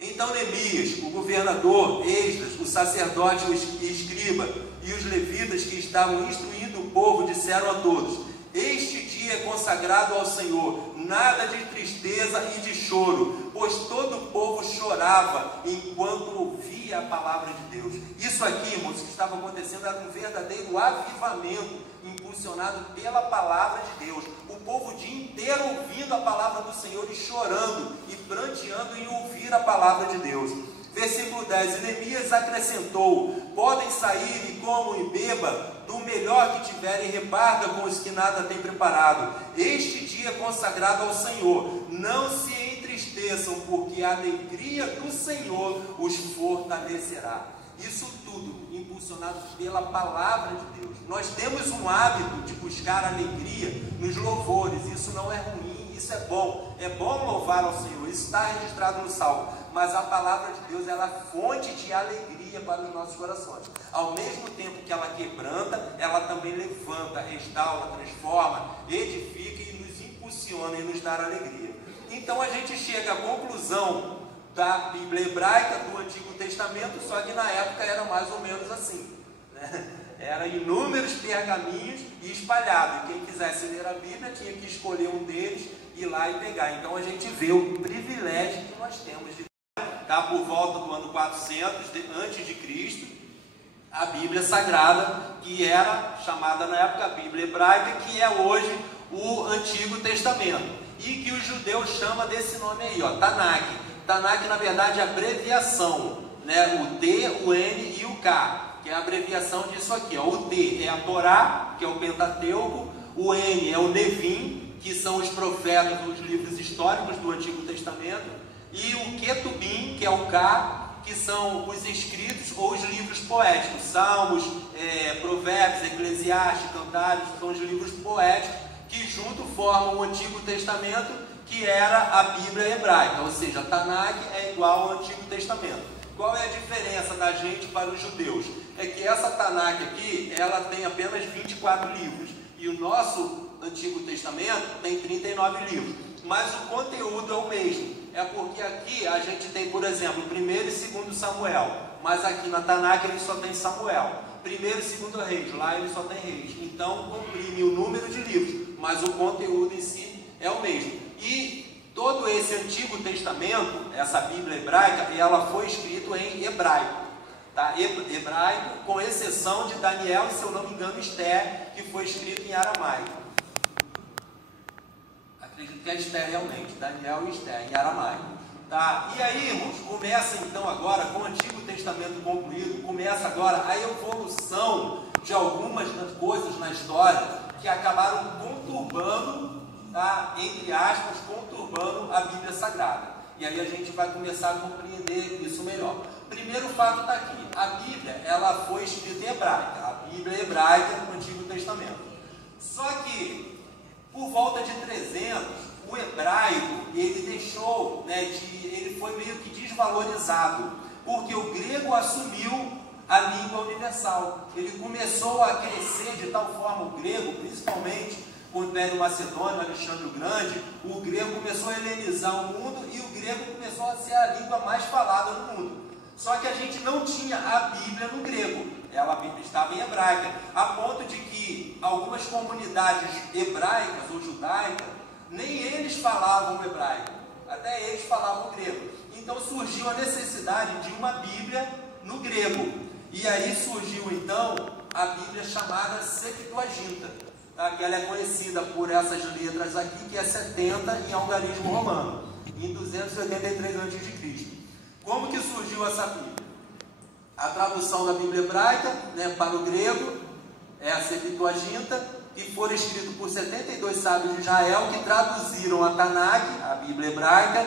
Então Neemias, o governador, Esdras, o sacerdote, o escriba e os levitas que estavam instruindo o povo disseram a todos: este dia é consagrado ao Senhor, nada de tristeza e de choro, pois todo o povo chorava enquanto ouvia a palavra de Deus. Isso aqui, irmãos, que estava acontecendo era um verdadeiro avivamento, impulsionado pela palavra de Deus. O povo o dia inteiro ouvindo a palavra do Senhor e chorando e pranteando em ouvir a palavra de Deus. Versículo 10, e Neemias acrescentou: podem sair e comam e bebam do melhor que tiverem, e reparta com os que nada têm preparado. Este dia é consagrado ao Senhor, não se entristeçam, porque a alegria do Senhor os fortalecerá. Isso tudo impulsionado pela palavra de Deus. Nós temos um hábito de buscar alegria nos louvores, isso não é ruim, isso é bom louvar ao Senhor, isso está registrado no Salmo, mas a palavra de Deus ela é fonte de alegria para os nossos corações. Ao mesmo tempo que ela quebranta, ela também levanta, restaura, transforma, edifica e nos impulsiona e nos dá alegria. Então a gente chega à conclusão da Bíblia hebraica, do Antigo Testamento, só que na época era mais ou menos assim, né? Era inúmeros pergaminhos e espalhado, e quem quisesse ler a Bíblia tinha que escolher um deles, ir lá e pegar. Então a gente vê o privilégio que nós temos de por volta do ano 400 antes de Cristo, a Bíblia Sagrada, que era chamada na época a Bíblia Hebraica, que é hoje o Antigo Testamento, e que os judeus chamam desse nome aí, ó, Tanakh. Tanakh, na verdade, é abreviação, né? O T, o N e o K, que é a abreviação disso aqui, ó. O T é a Torá, que é o Pentateuco, o N é o Nevim, que são os profetas, os livros históricos do Antigo Testamento, e o Ketubim, que é o K, que são os escritos ou os livros poéticos, Salmos, Provérbios, Eclesiastes, Cantares, são os livros poéticos que junto formam o Antigo Testamento, que era a Bíblia Hebraica, ou seja, Tanakh é igual ao Antigo Testamento. Qual é a diferença da gente para os judeus? É que essa Tanakh aqui, ela tem apenas 24 livros, e o nosso Antigo Testamento tem 39 livros, mas o conteúdo é o mesmo. É porque aqui a gente tem, por exemplo, 1º e 2º Samuel, mas aqui na Tanakh ele só tem Samuel. 1º e 2º Reis, lá ele só tem Reis. Então comprime o número de livros, mas o conteúdo em si é o mesmo. E todo esse Antigo Testamento, essa Bíblia Hebraica, ela foi escrita em hebraico, tá? Hebraico, com exceção de Daniel e, se eu não me engano, Esther, que foi escrito em aramaico. Acredito que é Esther realmente, Daniel e Esther em aramaico, tá? E aí, irmãos, começa então agora, com o Antigo Testamento concluído, começa agora a evolução de algumas coisas na história que acabaram conturbando, tá? Entre aspas, conturbando a Bíblia Sagrada. E aí a gente vai começar a compreender isso melhor. Primeiro fato está aqui, a Bíblia, ela foi escrita em hebraica, a Bíblia Hebraica do Antigo Testamento. Só que por volta de 300, o hebraico, ele deixou, né, ele foi meio que desvalorizado, porque o grego assumiu a língua universal. Ele começou a crescer de tal forma, o grego, principalmente com o Império Macedônio, Alexandre o Grande, o grego começou a helenizar o mundo e o grego começou a ser a língua mais falada no mundo. Só que a gente não tinha a Bíblia no grego, a Bíblia estava em hebraica, a ponto de que algumas comunidades hebraicas ou judaicas, nem eles falavam hebraico, até eles falavam grego. Então surgiu a necessidade de uma Bíblia no grego, e aí surgiu então a Bíblia chamada Septuaginta, tá? Que ela é conhecida por essas letras aqui, que é 70 em algarismo romano, em 283 a.C. Como que surgiu essa Bíblia? A tradução da Bíblia Hebraica, né, para o grego é a Septuaginta, que foram escritos por 72 sábios de Israel, que traduziram a Tanakh, a Bíblia Hebraica,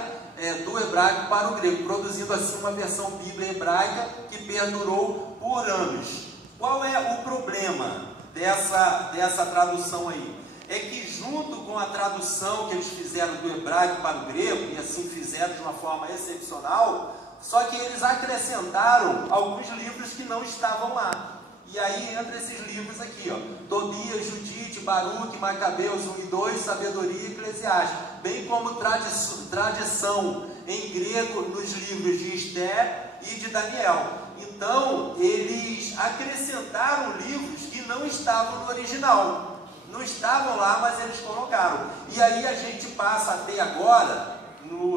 do hebraico para o grego, produzindo assim uma versão Bíblia Hebraica que perdurou por anos. Qual é o problema dessa tradução aí? É que junto com a tradução que eles fizeram do hebraico para o grego, e assim fizeram de uma forma excepcional, só que eles acrescentaram alguns livros que não estavam lá. E aí entra esses livros aqui, ó, Tobias, Judite, Baruque, Macabeus 1 e 2, Sabedoria e Eclesiastes, bem como tradição em grego nos livros de Esther e de Daniel. Então, eles acrescentaram livros que não estavam no original. Não estavam lá, mas eles colocaram. E aí a gente passa a ter agora,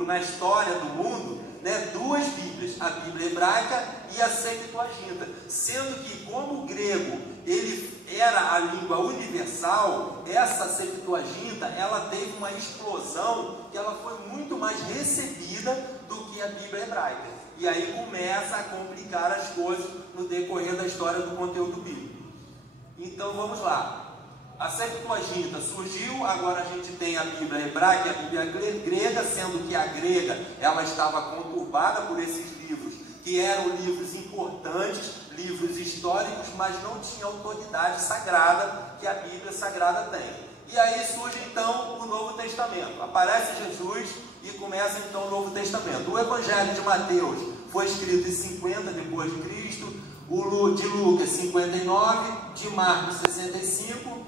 na história do mundo, né, duas Bíblias, a Bíblia Hebraica e a Septuaginta, sendo que como o grego ele era a língua universal, essa Septuaginta ela teve uma explosão que ela foi muito mais recebida do que a Bíblia Hebraica, e aí começa a complicar as coisas no decorrer da história do conteúdo bíblico. Então vamos lá. A Septuaginta surgiu, agora a gente tem a Bíblia Hebraica e a Bíblia grega, sendo que a grega ela estava conturbada por esses livros, que eram livros importantes, livros históricos, mas não tinha autoridade sagrada que a Bíblia Sagrada tem. E aí surge então o Novo Testamento, aparece Jesus e começa então o Novo Testamento. O Evangelho de Mateus foi escrito em 50 depois de Cristo, o de Lucas 59, de Marcos 65,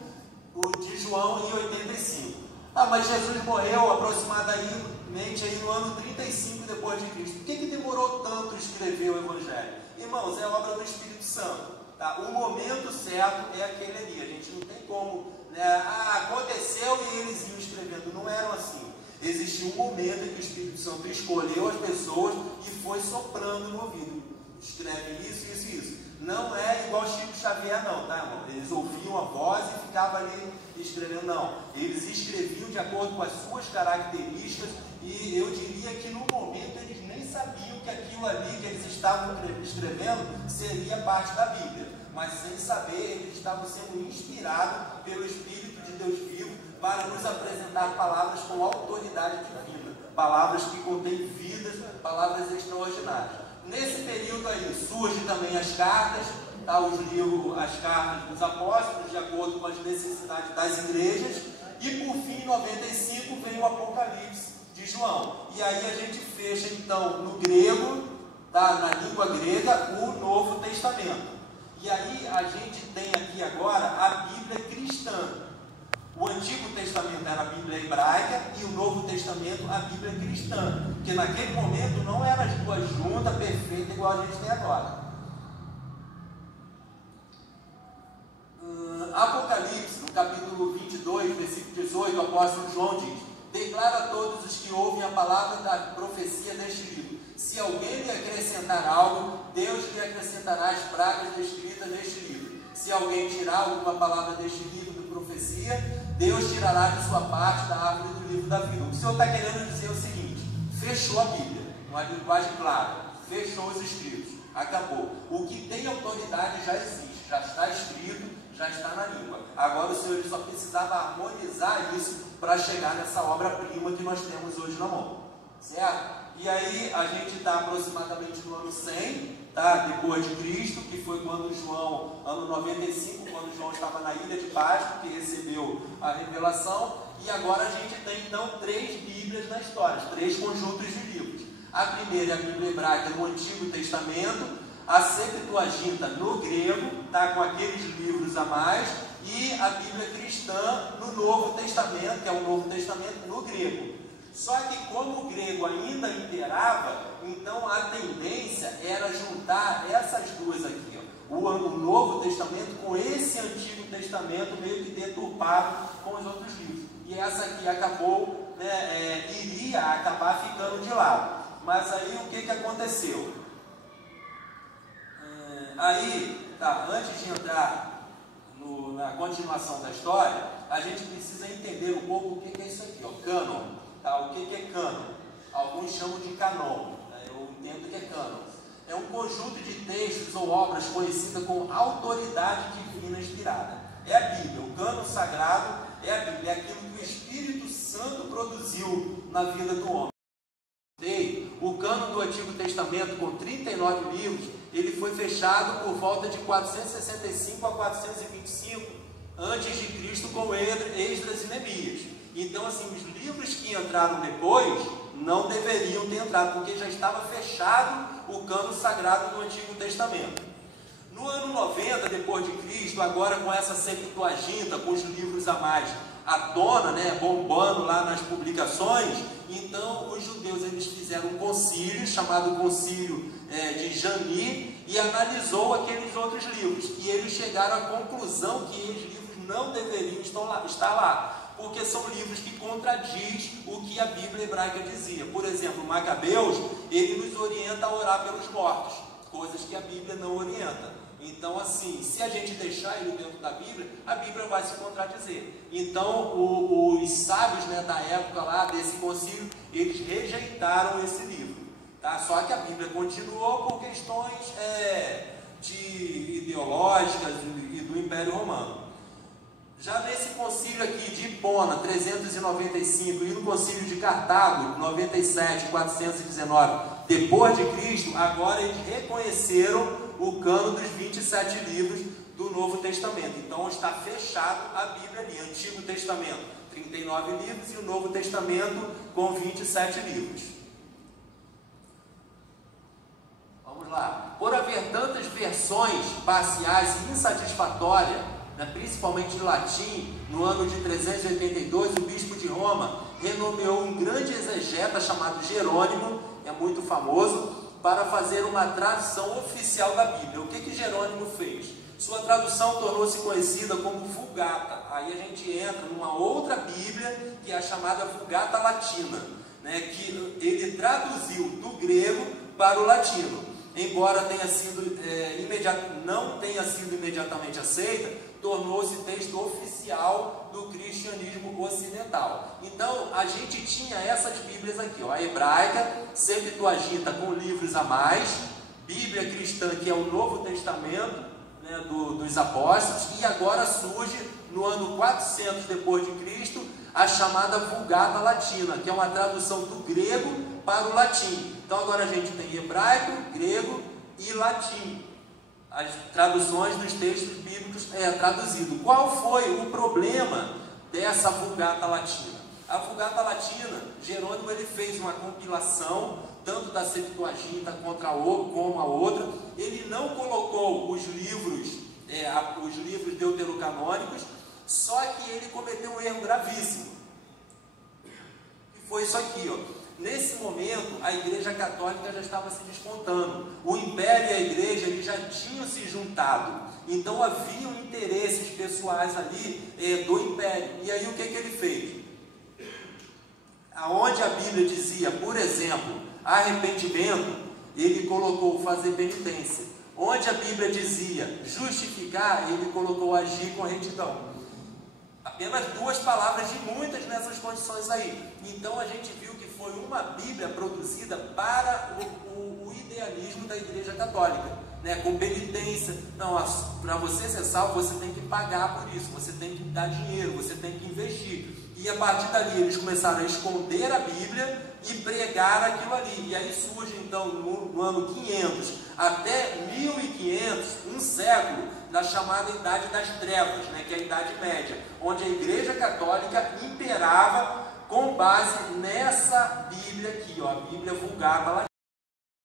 o de João em 85. Mas Jesus morreu aproximadamente aí no ano 35 depois de Cristo. Por que demorou tanto escrever o Evangelho? Irmãos, é obra do Espírito Santo, tá? O momento certo é aquele ali. A gente não tem como, né? Aconteceu e eles iam escrevendo. Não eram assim. Existia um momento em que o Espírito Santo escolheu as pessoas e foi soprando no ouvido. Escreve isso, isso e isso. Não é igual Chico Xavier não, tá, irmão? Eles ouviam a voz e ficavam ali escrevendo, não. Eles escreviam de acordo com as suas características e eu diria que no momento eles nem sabiam que aquilo ali que eles estavam escrevendo seria parte da Bíblia. Mas sem saber, eles estavam sendo inspirados pelo Espírito de Deus vivo para nos apresentar palavras com autoridade divina, palavras que contêm vidas, palavras extraordinárias. Nesse período aí surgem também as cartas, tá? Os livros, as cartas dos apóstolos, de acordo com as necessidades das igrejas, e por fim, em 95, vem o Apocalipse de João. E aí a gente fecha então no grego, tá? Na língua grega, o Novo Testamento. E aí a gente tem aqui agora a Bíblia cristã. O Antigo Testamento era a Bíblia hebraica e o Novo Testamento a Bíblia cristã, porque naquele momento não eram as duas juntas, perfeitas, igual a gente tem agora. Apocalipse, no capítulo 22, versículo 18, o apóstolo João diz: declara a todos os que ouvem a palavra da profecia deste livro. Se alguém lhe acrescentar algo, Deus lhe acrescentará as pragas descritas neste livro. Se alguém tirar alguma palavra deste livro de profecia, Deus tirará de sua parte da árvore do livro da vida. O que o Senhor está querendo dizer é o seguinte: fechou a Bíblia, uma linguagem clara, fechou os escritos, acabou. O que tem autoridade já existe, já está escrito, já está na língua. Agora o Senhor só precisava harmonizar isso para chegar nessa obra-prima que nós temos hoje na mão, certo? E aí a gente está aproximadamente no ano 100, tá? Depois de Cristo, que foi quando João, ano 95, quando João estava na ilha de Páscoa, que recebeu a revelação. E agora a gente tem então 3 Bíblias na história, 3 conjuntos de livros. A primeira é a Bíblia hebraica no Antigo Testamento, a Septuaginta no grego, tá? Com aqueles livros a mais, e a Bíblia cristã no Novo Testamento, que é o Novo Testamento no grego. Só que como o grego ainda imperava, então a tendência era juntar essas duas aqui, ó, o Novo Testamento com esse Antigo Testamento meio que deturpado com os outros livros. E essa aqui acabou, né, iria acabar ficando de lado. Mas aí o que aconteceu? Aí, tá, antes de entrar na continuação da história, a gente precisa entender um pouco o que é isso aqui, ó, cânon. Tá, o que é cânon? Alguns chamam de canon, né? Eu entendo que é cânon. É um conjunto de textos ou obras conhecida com autoridade divina inspirada. É a Bíblia, o cânon sagrado é a Bíblia, é aquilo que o Espírito Santo produziu na vida do homem. O cânon do Antigo Testamento, com 39 livros, ele foi fechado por volta de 465 a 425 antes de Cristo, com Esdras e Neemias. Então, assim, os livros que entraram depois não deveriam ter entrado, porque já estava fechado o cânon sagrado do Antigo Testamento. No ano 90 depois de Cristo, agora com essa Septuaginta, com os livros a mais à tona, né, bombando lá nas publicações, então os judeus eles fizeram um concílio, chamado Concílio de Jani, e analisou aqueles outros livros, e eles chegaram à conclusão que aqueles livros não deveriam estar lá, porque são livros que contradiz o que a Bíblia hebraica dizia. Por exemplo, Macabeus, ele nos orienta a orar pelos mortos, coisas que a Bíblia não orienta. Então, assim, se a gente deixar ele dentro da Bíblia, a Bíblia vai se contradizer. Então, os sábios, né, da época lá, desse concílio, eles rejeitaram esse livro, tá? Só que a Bíblia continuou por questões ideológicas e do Império Romano. Já nesse concílio aqui de Hipona, 395, e no concílio de Cartago, 97, 419, depois de Cristo, agora eles reconheceram o cânon dos 27 livros do Novo Testamento. Então está fechado a Bíblia ali, Antigo Testamento, 39 livros, e o Novo Testamento com 27 livros. Vamos lá. Por haver tantas versões parciais e insatisfatórias, principalmente em latim, no ano de 382, o bispo de Roma renomeou um grande exegeta chamado Jerônimo, é muito famoso, para fazer uma tradução oficial da Bíblia. O que Jerônimo fez? Sua tradução tornou-se conhecida como Vulgata. Aí a gente entra numa outra Bíblia, que é a chamada Vulgata Latina, né, que ele traduziu do grego para o latino. embora tenha sido, não tenha sido imediatamente aceita, tornou-se texto oficial do cristianismo ocidental. Então, a gente tinha essas Bíblias aqui, ó, a hebraica, Septuaginta com livros a mais, Bíblia cristã, que é o Novo Testamento, né, dos apóstolos, e agora surge, no ano 400 depois de Cristo, a chamada Vulgata Latina, que é uma tradução do grego para o latim. Então agora a gente tem hebraico, grego e latim, as traduções dos textos bíblicos traduzidos. Qual foi o problema dessa Vulgata Latina? A Vulgata Latina, Jerônimo ele fez uma compilação, tanto da Septuaginta como a outra. Ele não colocou os livros deuterocanônicos, só que ele cometeu um erro gravíssimo, que foi isso aqui, ó. Nesse momento, a Igreja Católica já estava se despontando. O Império e a Igreja eles já tinham se juntado. Então, haviam interesses pessoais ali do Império. E aí, o que ele fez? Aonde a Bíblia dizia, por exemplo, arrependimento, ele colocou fazer penitência. Onde a Bíblia dizia justificar, ele colocou agir com retidão. Apenas duas palavras de muitas nessas condições aí. Então a gente viu que foi uma Bíblia produzida para o idealismo da Igreja Católica, né? Com penitência. Não, para você ser salvo, você tem que pagar por isso, você tem que dar dinheiro, você tem que investir. E a partir dali eles começaram a esconder a Bíblia e pregar aquilo ali. E aí surge então no ano 500 até 1500, um século da chamada Idade das Trevas, né, que é a Idade Média, onde a Igreja Católica imperava com base nessa Bíblia aqui, ó, a Bíblia Vulgata Latina,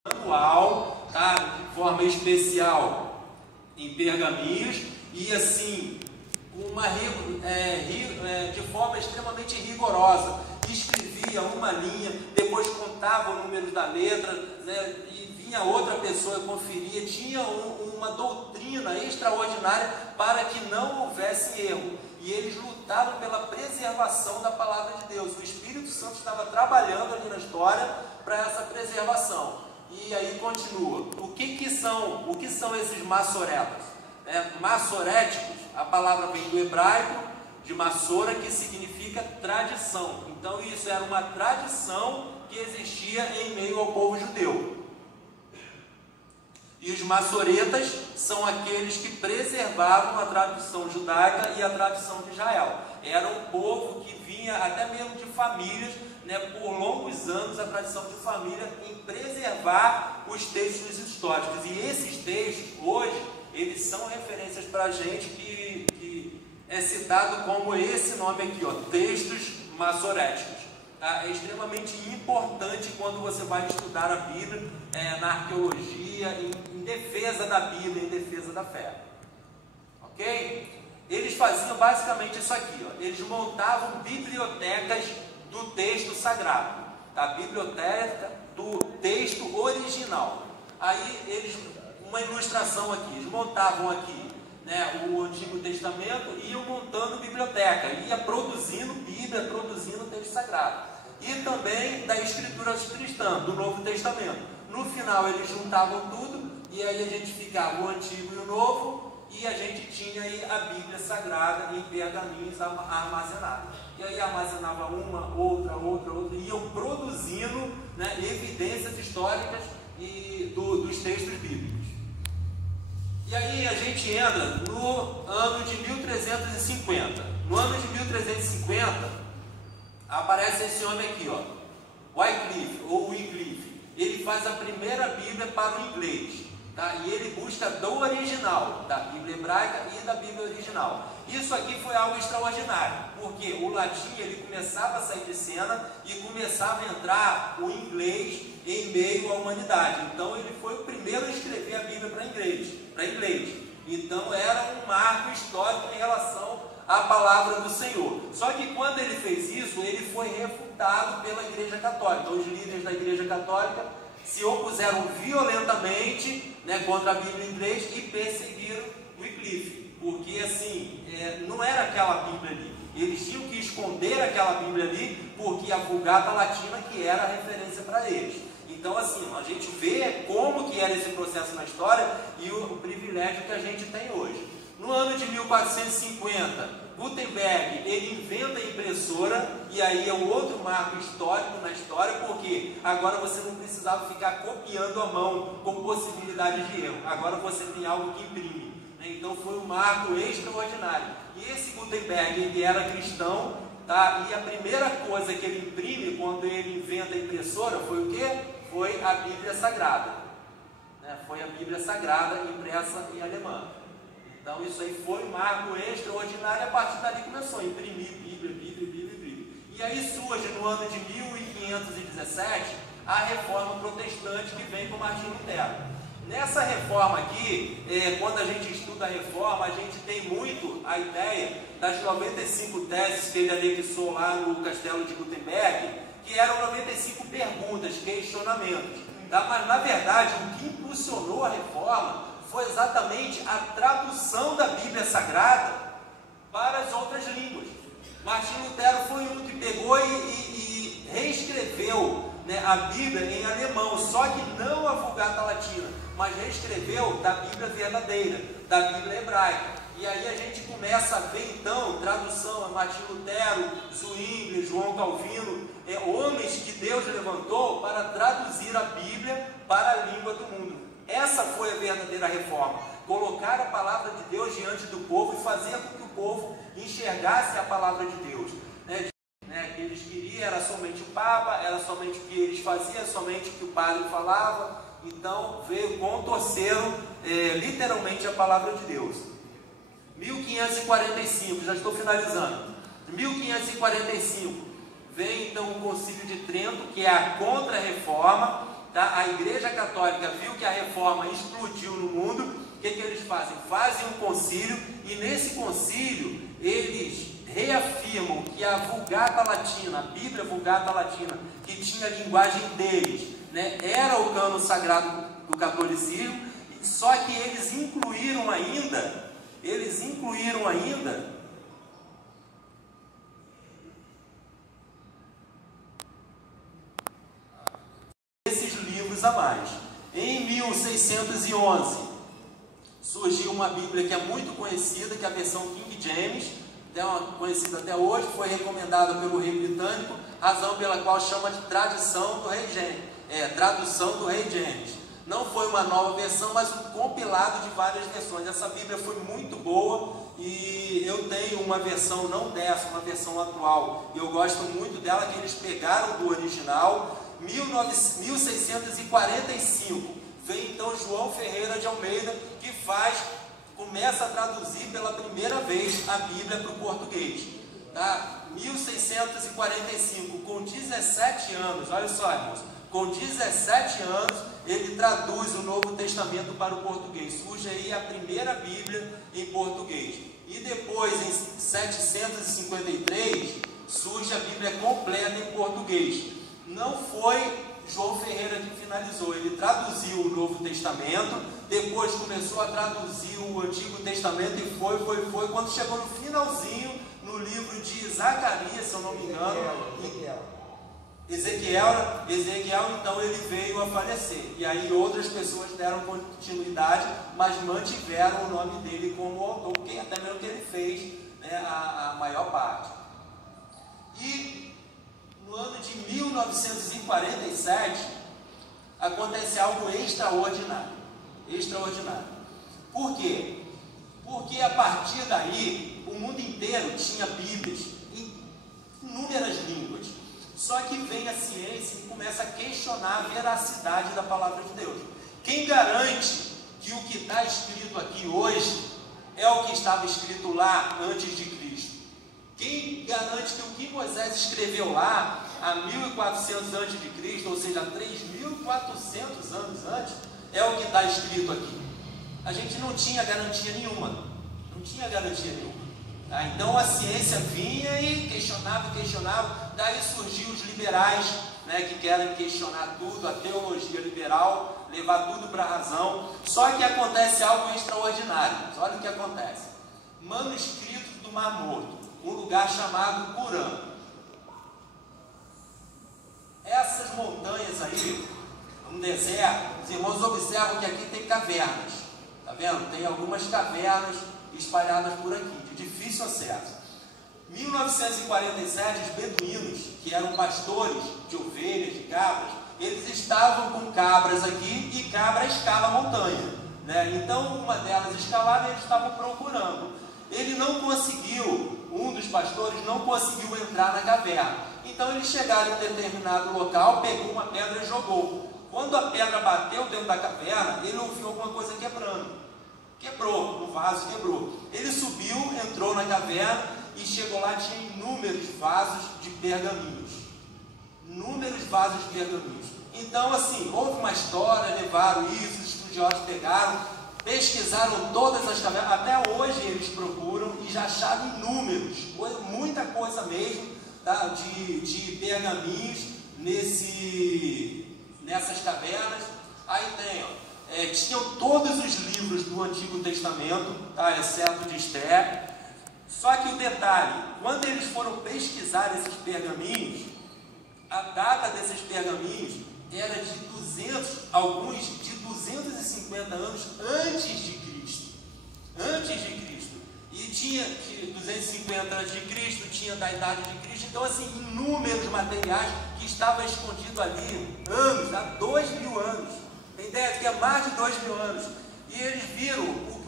manual, tá, de forma especial em pergaminhos e assim de forma extremamente rigorosa. Escrevia uma linha, depois contava o número da letra, né, e vinha outra pessoa e conferia. Tinha uma doutrina extraordinária para que não houvesse erro. E eles lutavam pela preservação da palavra de Deus. O Espírito Santo estava trabalhando ali na história para essa preservação. E aí continua. O que são esses maçoretas? Massoréticos, a palavra vem do hebraico, de massora, que significa tradição. Então isso era uma tradição que existia em meio ao povo judeu. E os massoretas são aqueles que preservavam a tradição judaica e a tradição de Israel. Era um povo que vinha até mesmo de famílias, né, por longos anos, a tradição de família em preservar os textos históricos. E esses textos, hoje, eles são referências para a gente que é citado como esse nome aqui, ó, textos massoréticos. Tá? É extremamente importante quando você vai estudar a Bíblia, na arqueologia, em defesa da Bíblia, em defesa da fé. Ok? Eles faziam basicamente isso aqui, ó. Eles montavam bibliotecas do texto sagrado, tá? Biblioteca do texto original. Aí uma ilustração aqui, eles montavam aqui, né, o Antigo Testamento, e iam montando biblioteca, ia produzindo Bíblia, produzindo texto sagrado, e também da escritura cristã, do Novo Testamento. No final eles juntavam tudo, e aí a gente ficava o Antigo e o Novo, e a gente tinha aí a Bíblia Sagrada em pergaminhos armazenados. E aí armazenava uma, outra, e iam produzindo, né, evidências históricas dos textos bíblicos. E aí a gente entra no ano de 1350. No ano de 1350, aparece esse homem aqui, ó, Wycliffe. Ele faz a primeira Bíblia para o inglês, tá? E ele busca do original, da Bíblia hebraica e da Bíblia original. Isso aqui foi algo extraordinário, porque o latim ele começava a sair de cena e começava a entrar o inglês em meio à humanidade. Então ele foi o primeiro a escrever a Bíblia para inglês. Então era um marco histórico em relação à palavra do Senhor. Só que quando ele fez isso, ele foi refutado pela Igreja Católica. Os líderes da Igreja Católica se opuseram violentamente, né, contra a Bíblia em inglês e perseguiram Wycliffe, porque assim, não era aquela Bíblia ali. Eles tinham que esconder aquela Bíblia ali, porque a Vulgata Latina que era a referência para eles. Então, assim, a gente vê como que era esse processo na história e o privilégio que a gente tem hoje. No ano de 1450, Gutenberg, ele inventa a impressora, e aí é um outro marco histórico na história, porque agora você não precisava ficar copiando à mão com possibilidade de erro. Agora você tem algo que imprime, né? Então foi um marco extraordinário. E esse Gutenberg, ele era cristão, tá? E a primeira coisa que ele imprime quando ele inventa a impressora foi o quê? Foi a Bíblia Sagrada, né? Foi a Bíblia Sagrada impressa em alemão. Então isso aí foi um marco extraordinário. A partir dali começou a imprimir Bíblia. E aí surge no ano de 1517 a Reforma Protestante, que vem com Martinho Lutero. Nessa reforma aqui, quando a gente estuda a reforma, a gente tem muito a ideia das 95 teses que ele anexou lá no Castelo de Gutenberg, que eram 95 perguntas, questionamentos, tá? Mas na verdade o que impulsionou a reforma foi exatamente a tradução da Bíblia Sagrada para as outras línguas. Martinho Lutero foi um que pegou e reescreveu, né, a Bíblia em alemão, só que não a Vulgata Latina, mas reescreveu da Bíblia verdadeira, da Bíblia hebraica. E aí a gente começa a ver então tradução a Martinho Lutero, Zwingli, João Calvino, homens que Deus levantou para traduzir a Bíblia para a língua do mundo. Essa foi a verdadeira reforma, colocar a palavra de Deus diante do povo e fazer com que o povo enxergasse a palavra de Deus, né? Que eles queriam era somente o Papa, era somente o que eles faziam, somente o que o padre falava. Então veio, contorceram literalmente a palavra de Deus. 1545, já estou finalizando. 1545 vem então o Concílio de Trento, que é a Contra-Reforma. Tá? A Igreja Católica viu que a reforma explodiu no mundo. O que eles fazem? Fazem um concílio, e nesse concílio eles reafirmam que a Vulgata Latina, a Bíblia Vulgata Latina, que tinha a linguagem deles, né, era o cano sagrado do catolicismo, só que eles incluíram ainda esses livros a mais. Em 1611 surgiu uma Bíblia que é muito conhecida, que é a versão King James, conhecida até hoje, foi recomendada pelo rei britânico, razão pela qual chama de tradução do rei James. Não foi uma nova versão, mas um compilado de várias versões. Essa Bíblia foi muito boa, e eu tenho uma versão, não dessa, uma versão atual. Eu gosto muito dela, que eles pegaram do original. 1645 vem então João Ferreira de Almeida, que começa a traduzir pela primeira vez a Bíblia para o português, tá? 1645, com 17 anos, olha só, irmãos, com 17 anos ele traduz o Novo Testamento para o português. Surge aí a primeira Bíblia em português. E depois, em 753, surge a Bíblia completa em português. Não foi João Ferreira que finalizou, ele traduziu o Novo Testamento, depois começou a traduzir o Antigo Testamento, e foi, quando chegou no finalzinho, no livro de Zacarias, se eu não me engano, Ezequiel, então ele veio a falecer, e aí outras pessoas deram continuidade, mas mantiveram o nome dele como autor, porque até mesmo que ele fez, né, a maior parte. E no ano de 1947 acontece algo extraordinário. Por quê? Porque a partir daí o mundo inteiro tinha Bíblias em inúmeras línguas. Só que vem a ciência e começa a questionar a veracidade da palavra de Deus. Quem garante que o que está escrito aqui hoje é o que estava escrito lá antes de Cristo? Quem garante que o que Moisés escreveu lá há 1400 antes de Cristo, ou seja, 3400 anos antes, é o que está escrito aqui? A gente não tinha garantia nenhuma. Tá? Então a ciência vinha e questionava, daí surgiu os liberais, né, que querem questionar tudo, a teologia liberal, levar tudo para a razão. Só que acontece algo extraordinário. Olha o que acontece. Manuscritos do Mar Morto, um lugar chamado Qumran. Essas montanhas aí observam que aqui tem cavernas, tá vendo? Tem algumas cavernas espalhadas por aqui, de difícil acesso. Em 1947, os beduínos, que eram pastores de ovelhas, de cabras, eles estavam com cabras aqui e cabra escala a montanha, né? Então uma delas escalava e eles estavam procurando. Ele não conseguiu, um dos pastores não conseguiu entrar na caverna. Então eles chegaram em um determinado local, pegou uma pedra e jogou. Quando a pedra bateu dentro da caverna, ele ouviu alguma coisa quebrando. Quebrou, o vaso quebrou. Ele subiu, entrou na caverna e chegou lá, tinha inúmeros vasos de pergaminhos. Inúmeros vasos de pergaminhos. Então, assim, houve uma história, levaram isso, os estudiosos pegaram, pesquisaram todas as cavernas, até hoje eles procuram e já acharam inúmeros, muita coisa mesmo, tá, de pergaminhos nessas cavernas. Aí tem, ó, tinham todos os livros do Antigo Testamento, tá, exceto de Esther. Só que o detalhe, quando eles foram pesquisar esses pergaminhos, a data desses pergaminhos era de 200, alguns de 250 anos antes de Cristo. Antes de Cristo. E tinha de 250 antes de Cristo, tinha da idade de Cristo. Então, assim, inúmeros materiais que estavam escondidos ali anos, há 2000 anos. Tem ideia que é mais de 2000 anos. E eles viram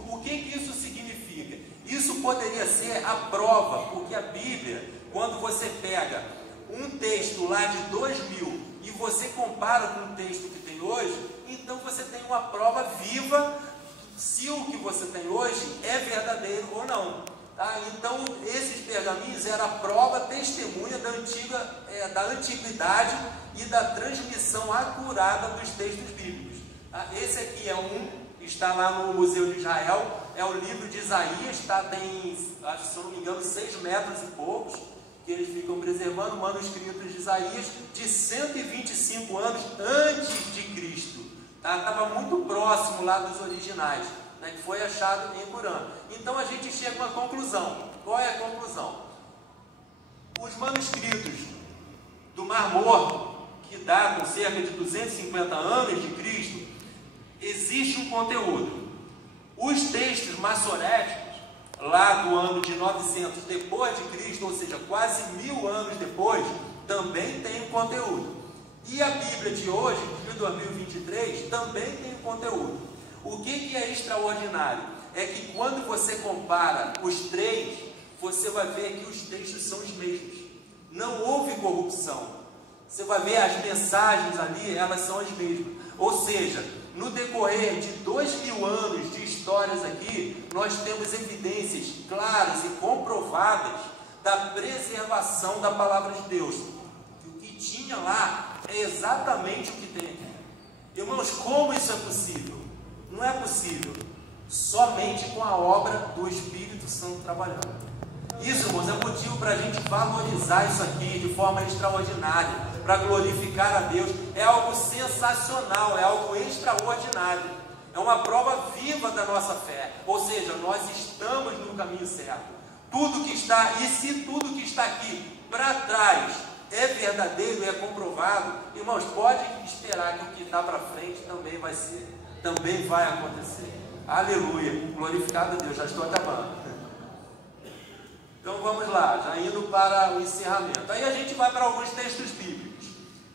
o que isso significa. Isso poderia ser a prova, porque a Bíblia, quando você pega um texto lá de 2000 e você compara com o texto que tem hoje, então você tem uma prova viva se o que você tem hoje é verdadeiro ou não. Tá? Então, esses pergaminhos eram a prova, testemunha da antiguidade e da transmissão acurada dos textos bíblicos. Tá? Esse aqui é está lá no Museu de Israel, é o livro de Isaías, tá? Tem, acho, se eu não me engano, 6 metros e poucos, que eles ficam preservando manuscritos de Isaías de 125 anos antes de Cristo. Tá? Estava muito próximo lá dos originais, né, que foi achado em Qumran. Então a gente chega a uma conclusão. Qual é a conclusão? Os manuscritos do Mar Morto, que datam cerca de 250 anos de Cristo, existe um conteúdo. Os textos maçoréticos, lá do ano de 900 depois de Cristo, ou seja, quase 1000 anos depois, também tem um conteúdo. E a Bíblia de hoje, de 2023, também tem um conteúdo. O que é extraordinário? É que quando você compara os três, você vai ver que os textos são os mesmos. Não houve corrupção. Você vai ver as mensagens ali, elas são as mesmas. Ou seja, no decorrer de 2000 anos de histórias aqui, nós temos evidências claras e comprovadas da preservação da palavra de Deus. O que tinha lá é exatamente o que tem aqui. Irmãos, como isso é possível? Não é possível somente com a obra do Espírito Santo trabalhando. Isso, irmãos, é motivo para a gente valorizar isso aqui de forma extraordinária, para glorificar a Deus. É algo sensacional, é algo extraordinário. É uma prova viva da nossa fé. Ou seja, nós estamos no caminho certo. Tudo que está, e se tudo que está aqui para trás é verdadeiro e é comprovado, irmãos, pode esperar que o que está para frente também vai ser, também vai acontecer. Aleluia, glorificado a Deus, já estou acabando. Então vamos lá, já indo para o encerramento. Aí a gente vai para alguns textos bíblicos.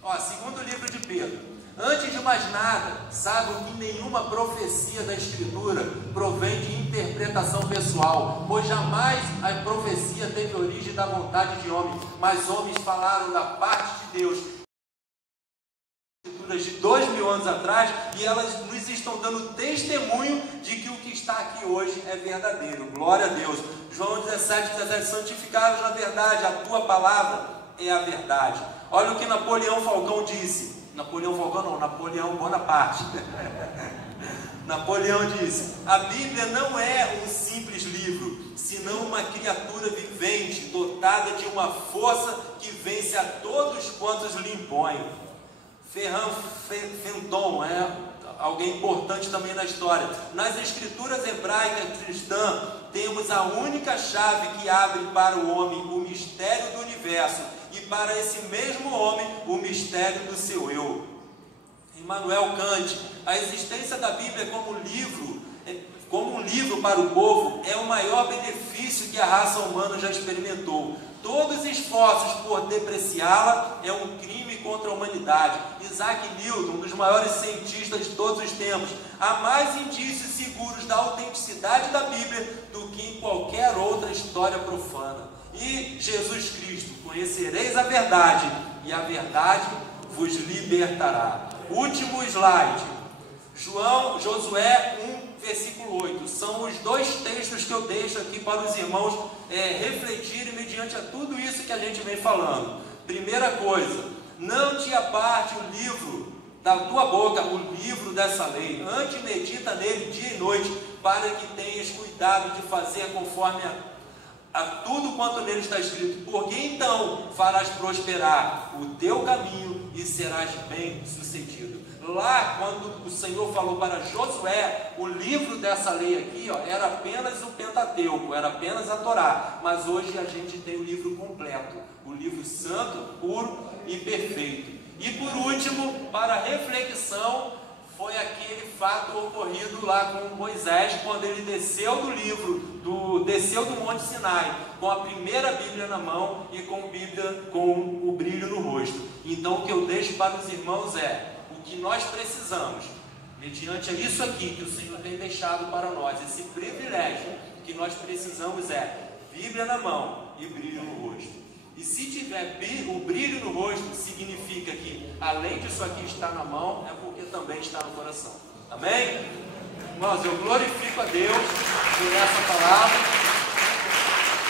Ó, segundo livro de Pedro. Antes de mais nada, saibam que nenhuma profecia da Escritura provém de interpretação pessoal, pois jamais a profecia teve origem da vontade de homem, mas homens falaram da parte de Deus. Escrituras de 2000 anos atrás, e elas nos estão dando testemunho de que o que está aqui hoje é verdadeiro. Glória a Deus. João 17:17, santificados na verdade, a tua palavra é a verdade. Olha o que Napoleão Falcão disse. Napoleão Falcão não, Napoleão Bonaparte. Napoleão disse: a Bíblia não é um simples livro, senão uma criatura vivente, dotada de uma força que vence a todos quantos lhe impõem. Ferran Fenton é alguém importante também na história. Nas escrituras hebraicas cristãs, temos a única chave que abre para o homem o mistério do universo, e para esse mesmo homem o mistério do seu eu. Immanuel Kant, a existência da Bíblia como um livro para o povo é o maior benefício que a raça humana já experimentou. Todos os esforços por depreciá-la é um crime contra a humanidade. Isaac Newton, um dos maiores cientistas de todos os tempos, há mais indícios seguros da autenticidade da Bíblia do que em qualquer outra história profana. E Jesus Cristo, conhecereis a verdade, e a verdade vos libertará. Último slide. Josué 1, versículo 8. São os dois textos que eu deixo aqui para os irmãos refletirem mediante a tudo isso que a gente vem falando. Primeira coisa, não te aparte o livro da tua boca, o livro dessa lei. Antes medita nele dia e noite, para que tenhas cuidado de fazer conforme a tudo quanto nele está escrito, porque então farás prosperar o teu caminho e serás bem sucedido. Lá, quando o Senhor falou para Josué, o livro dessa lei aqui, era apenas o Pentateuco, era apenas a Torá, mas hoje a gente tem o livro completo, o livro santo, puro e perfeito. E por último, para reflexão, foi aquele fato ocorrido lá com Moisés, quando ele desceu desceu do Monte Sinai, com a primeira Bíblia na mão e com o brilho no rosto. Então o que eu deixo para os irmãos é, o que nós precisamos, mediante isso aqui que o Senhor tem deixado para nós, esse privilégio que nós precisamos é Bíblia na mão e brilho no rosto. E se tiver o brilho no rosto, significa que além disso aqui estar na mão, é porque também está no coração. Amém? Irmãos, eu glorifico a Deus por essa palavra,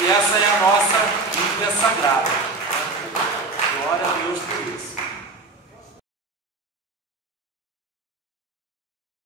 e essa é a nossa Bíblia Sagrada. Glória a Deus.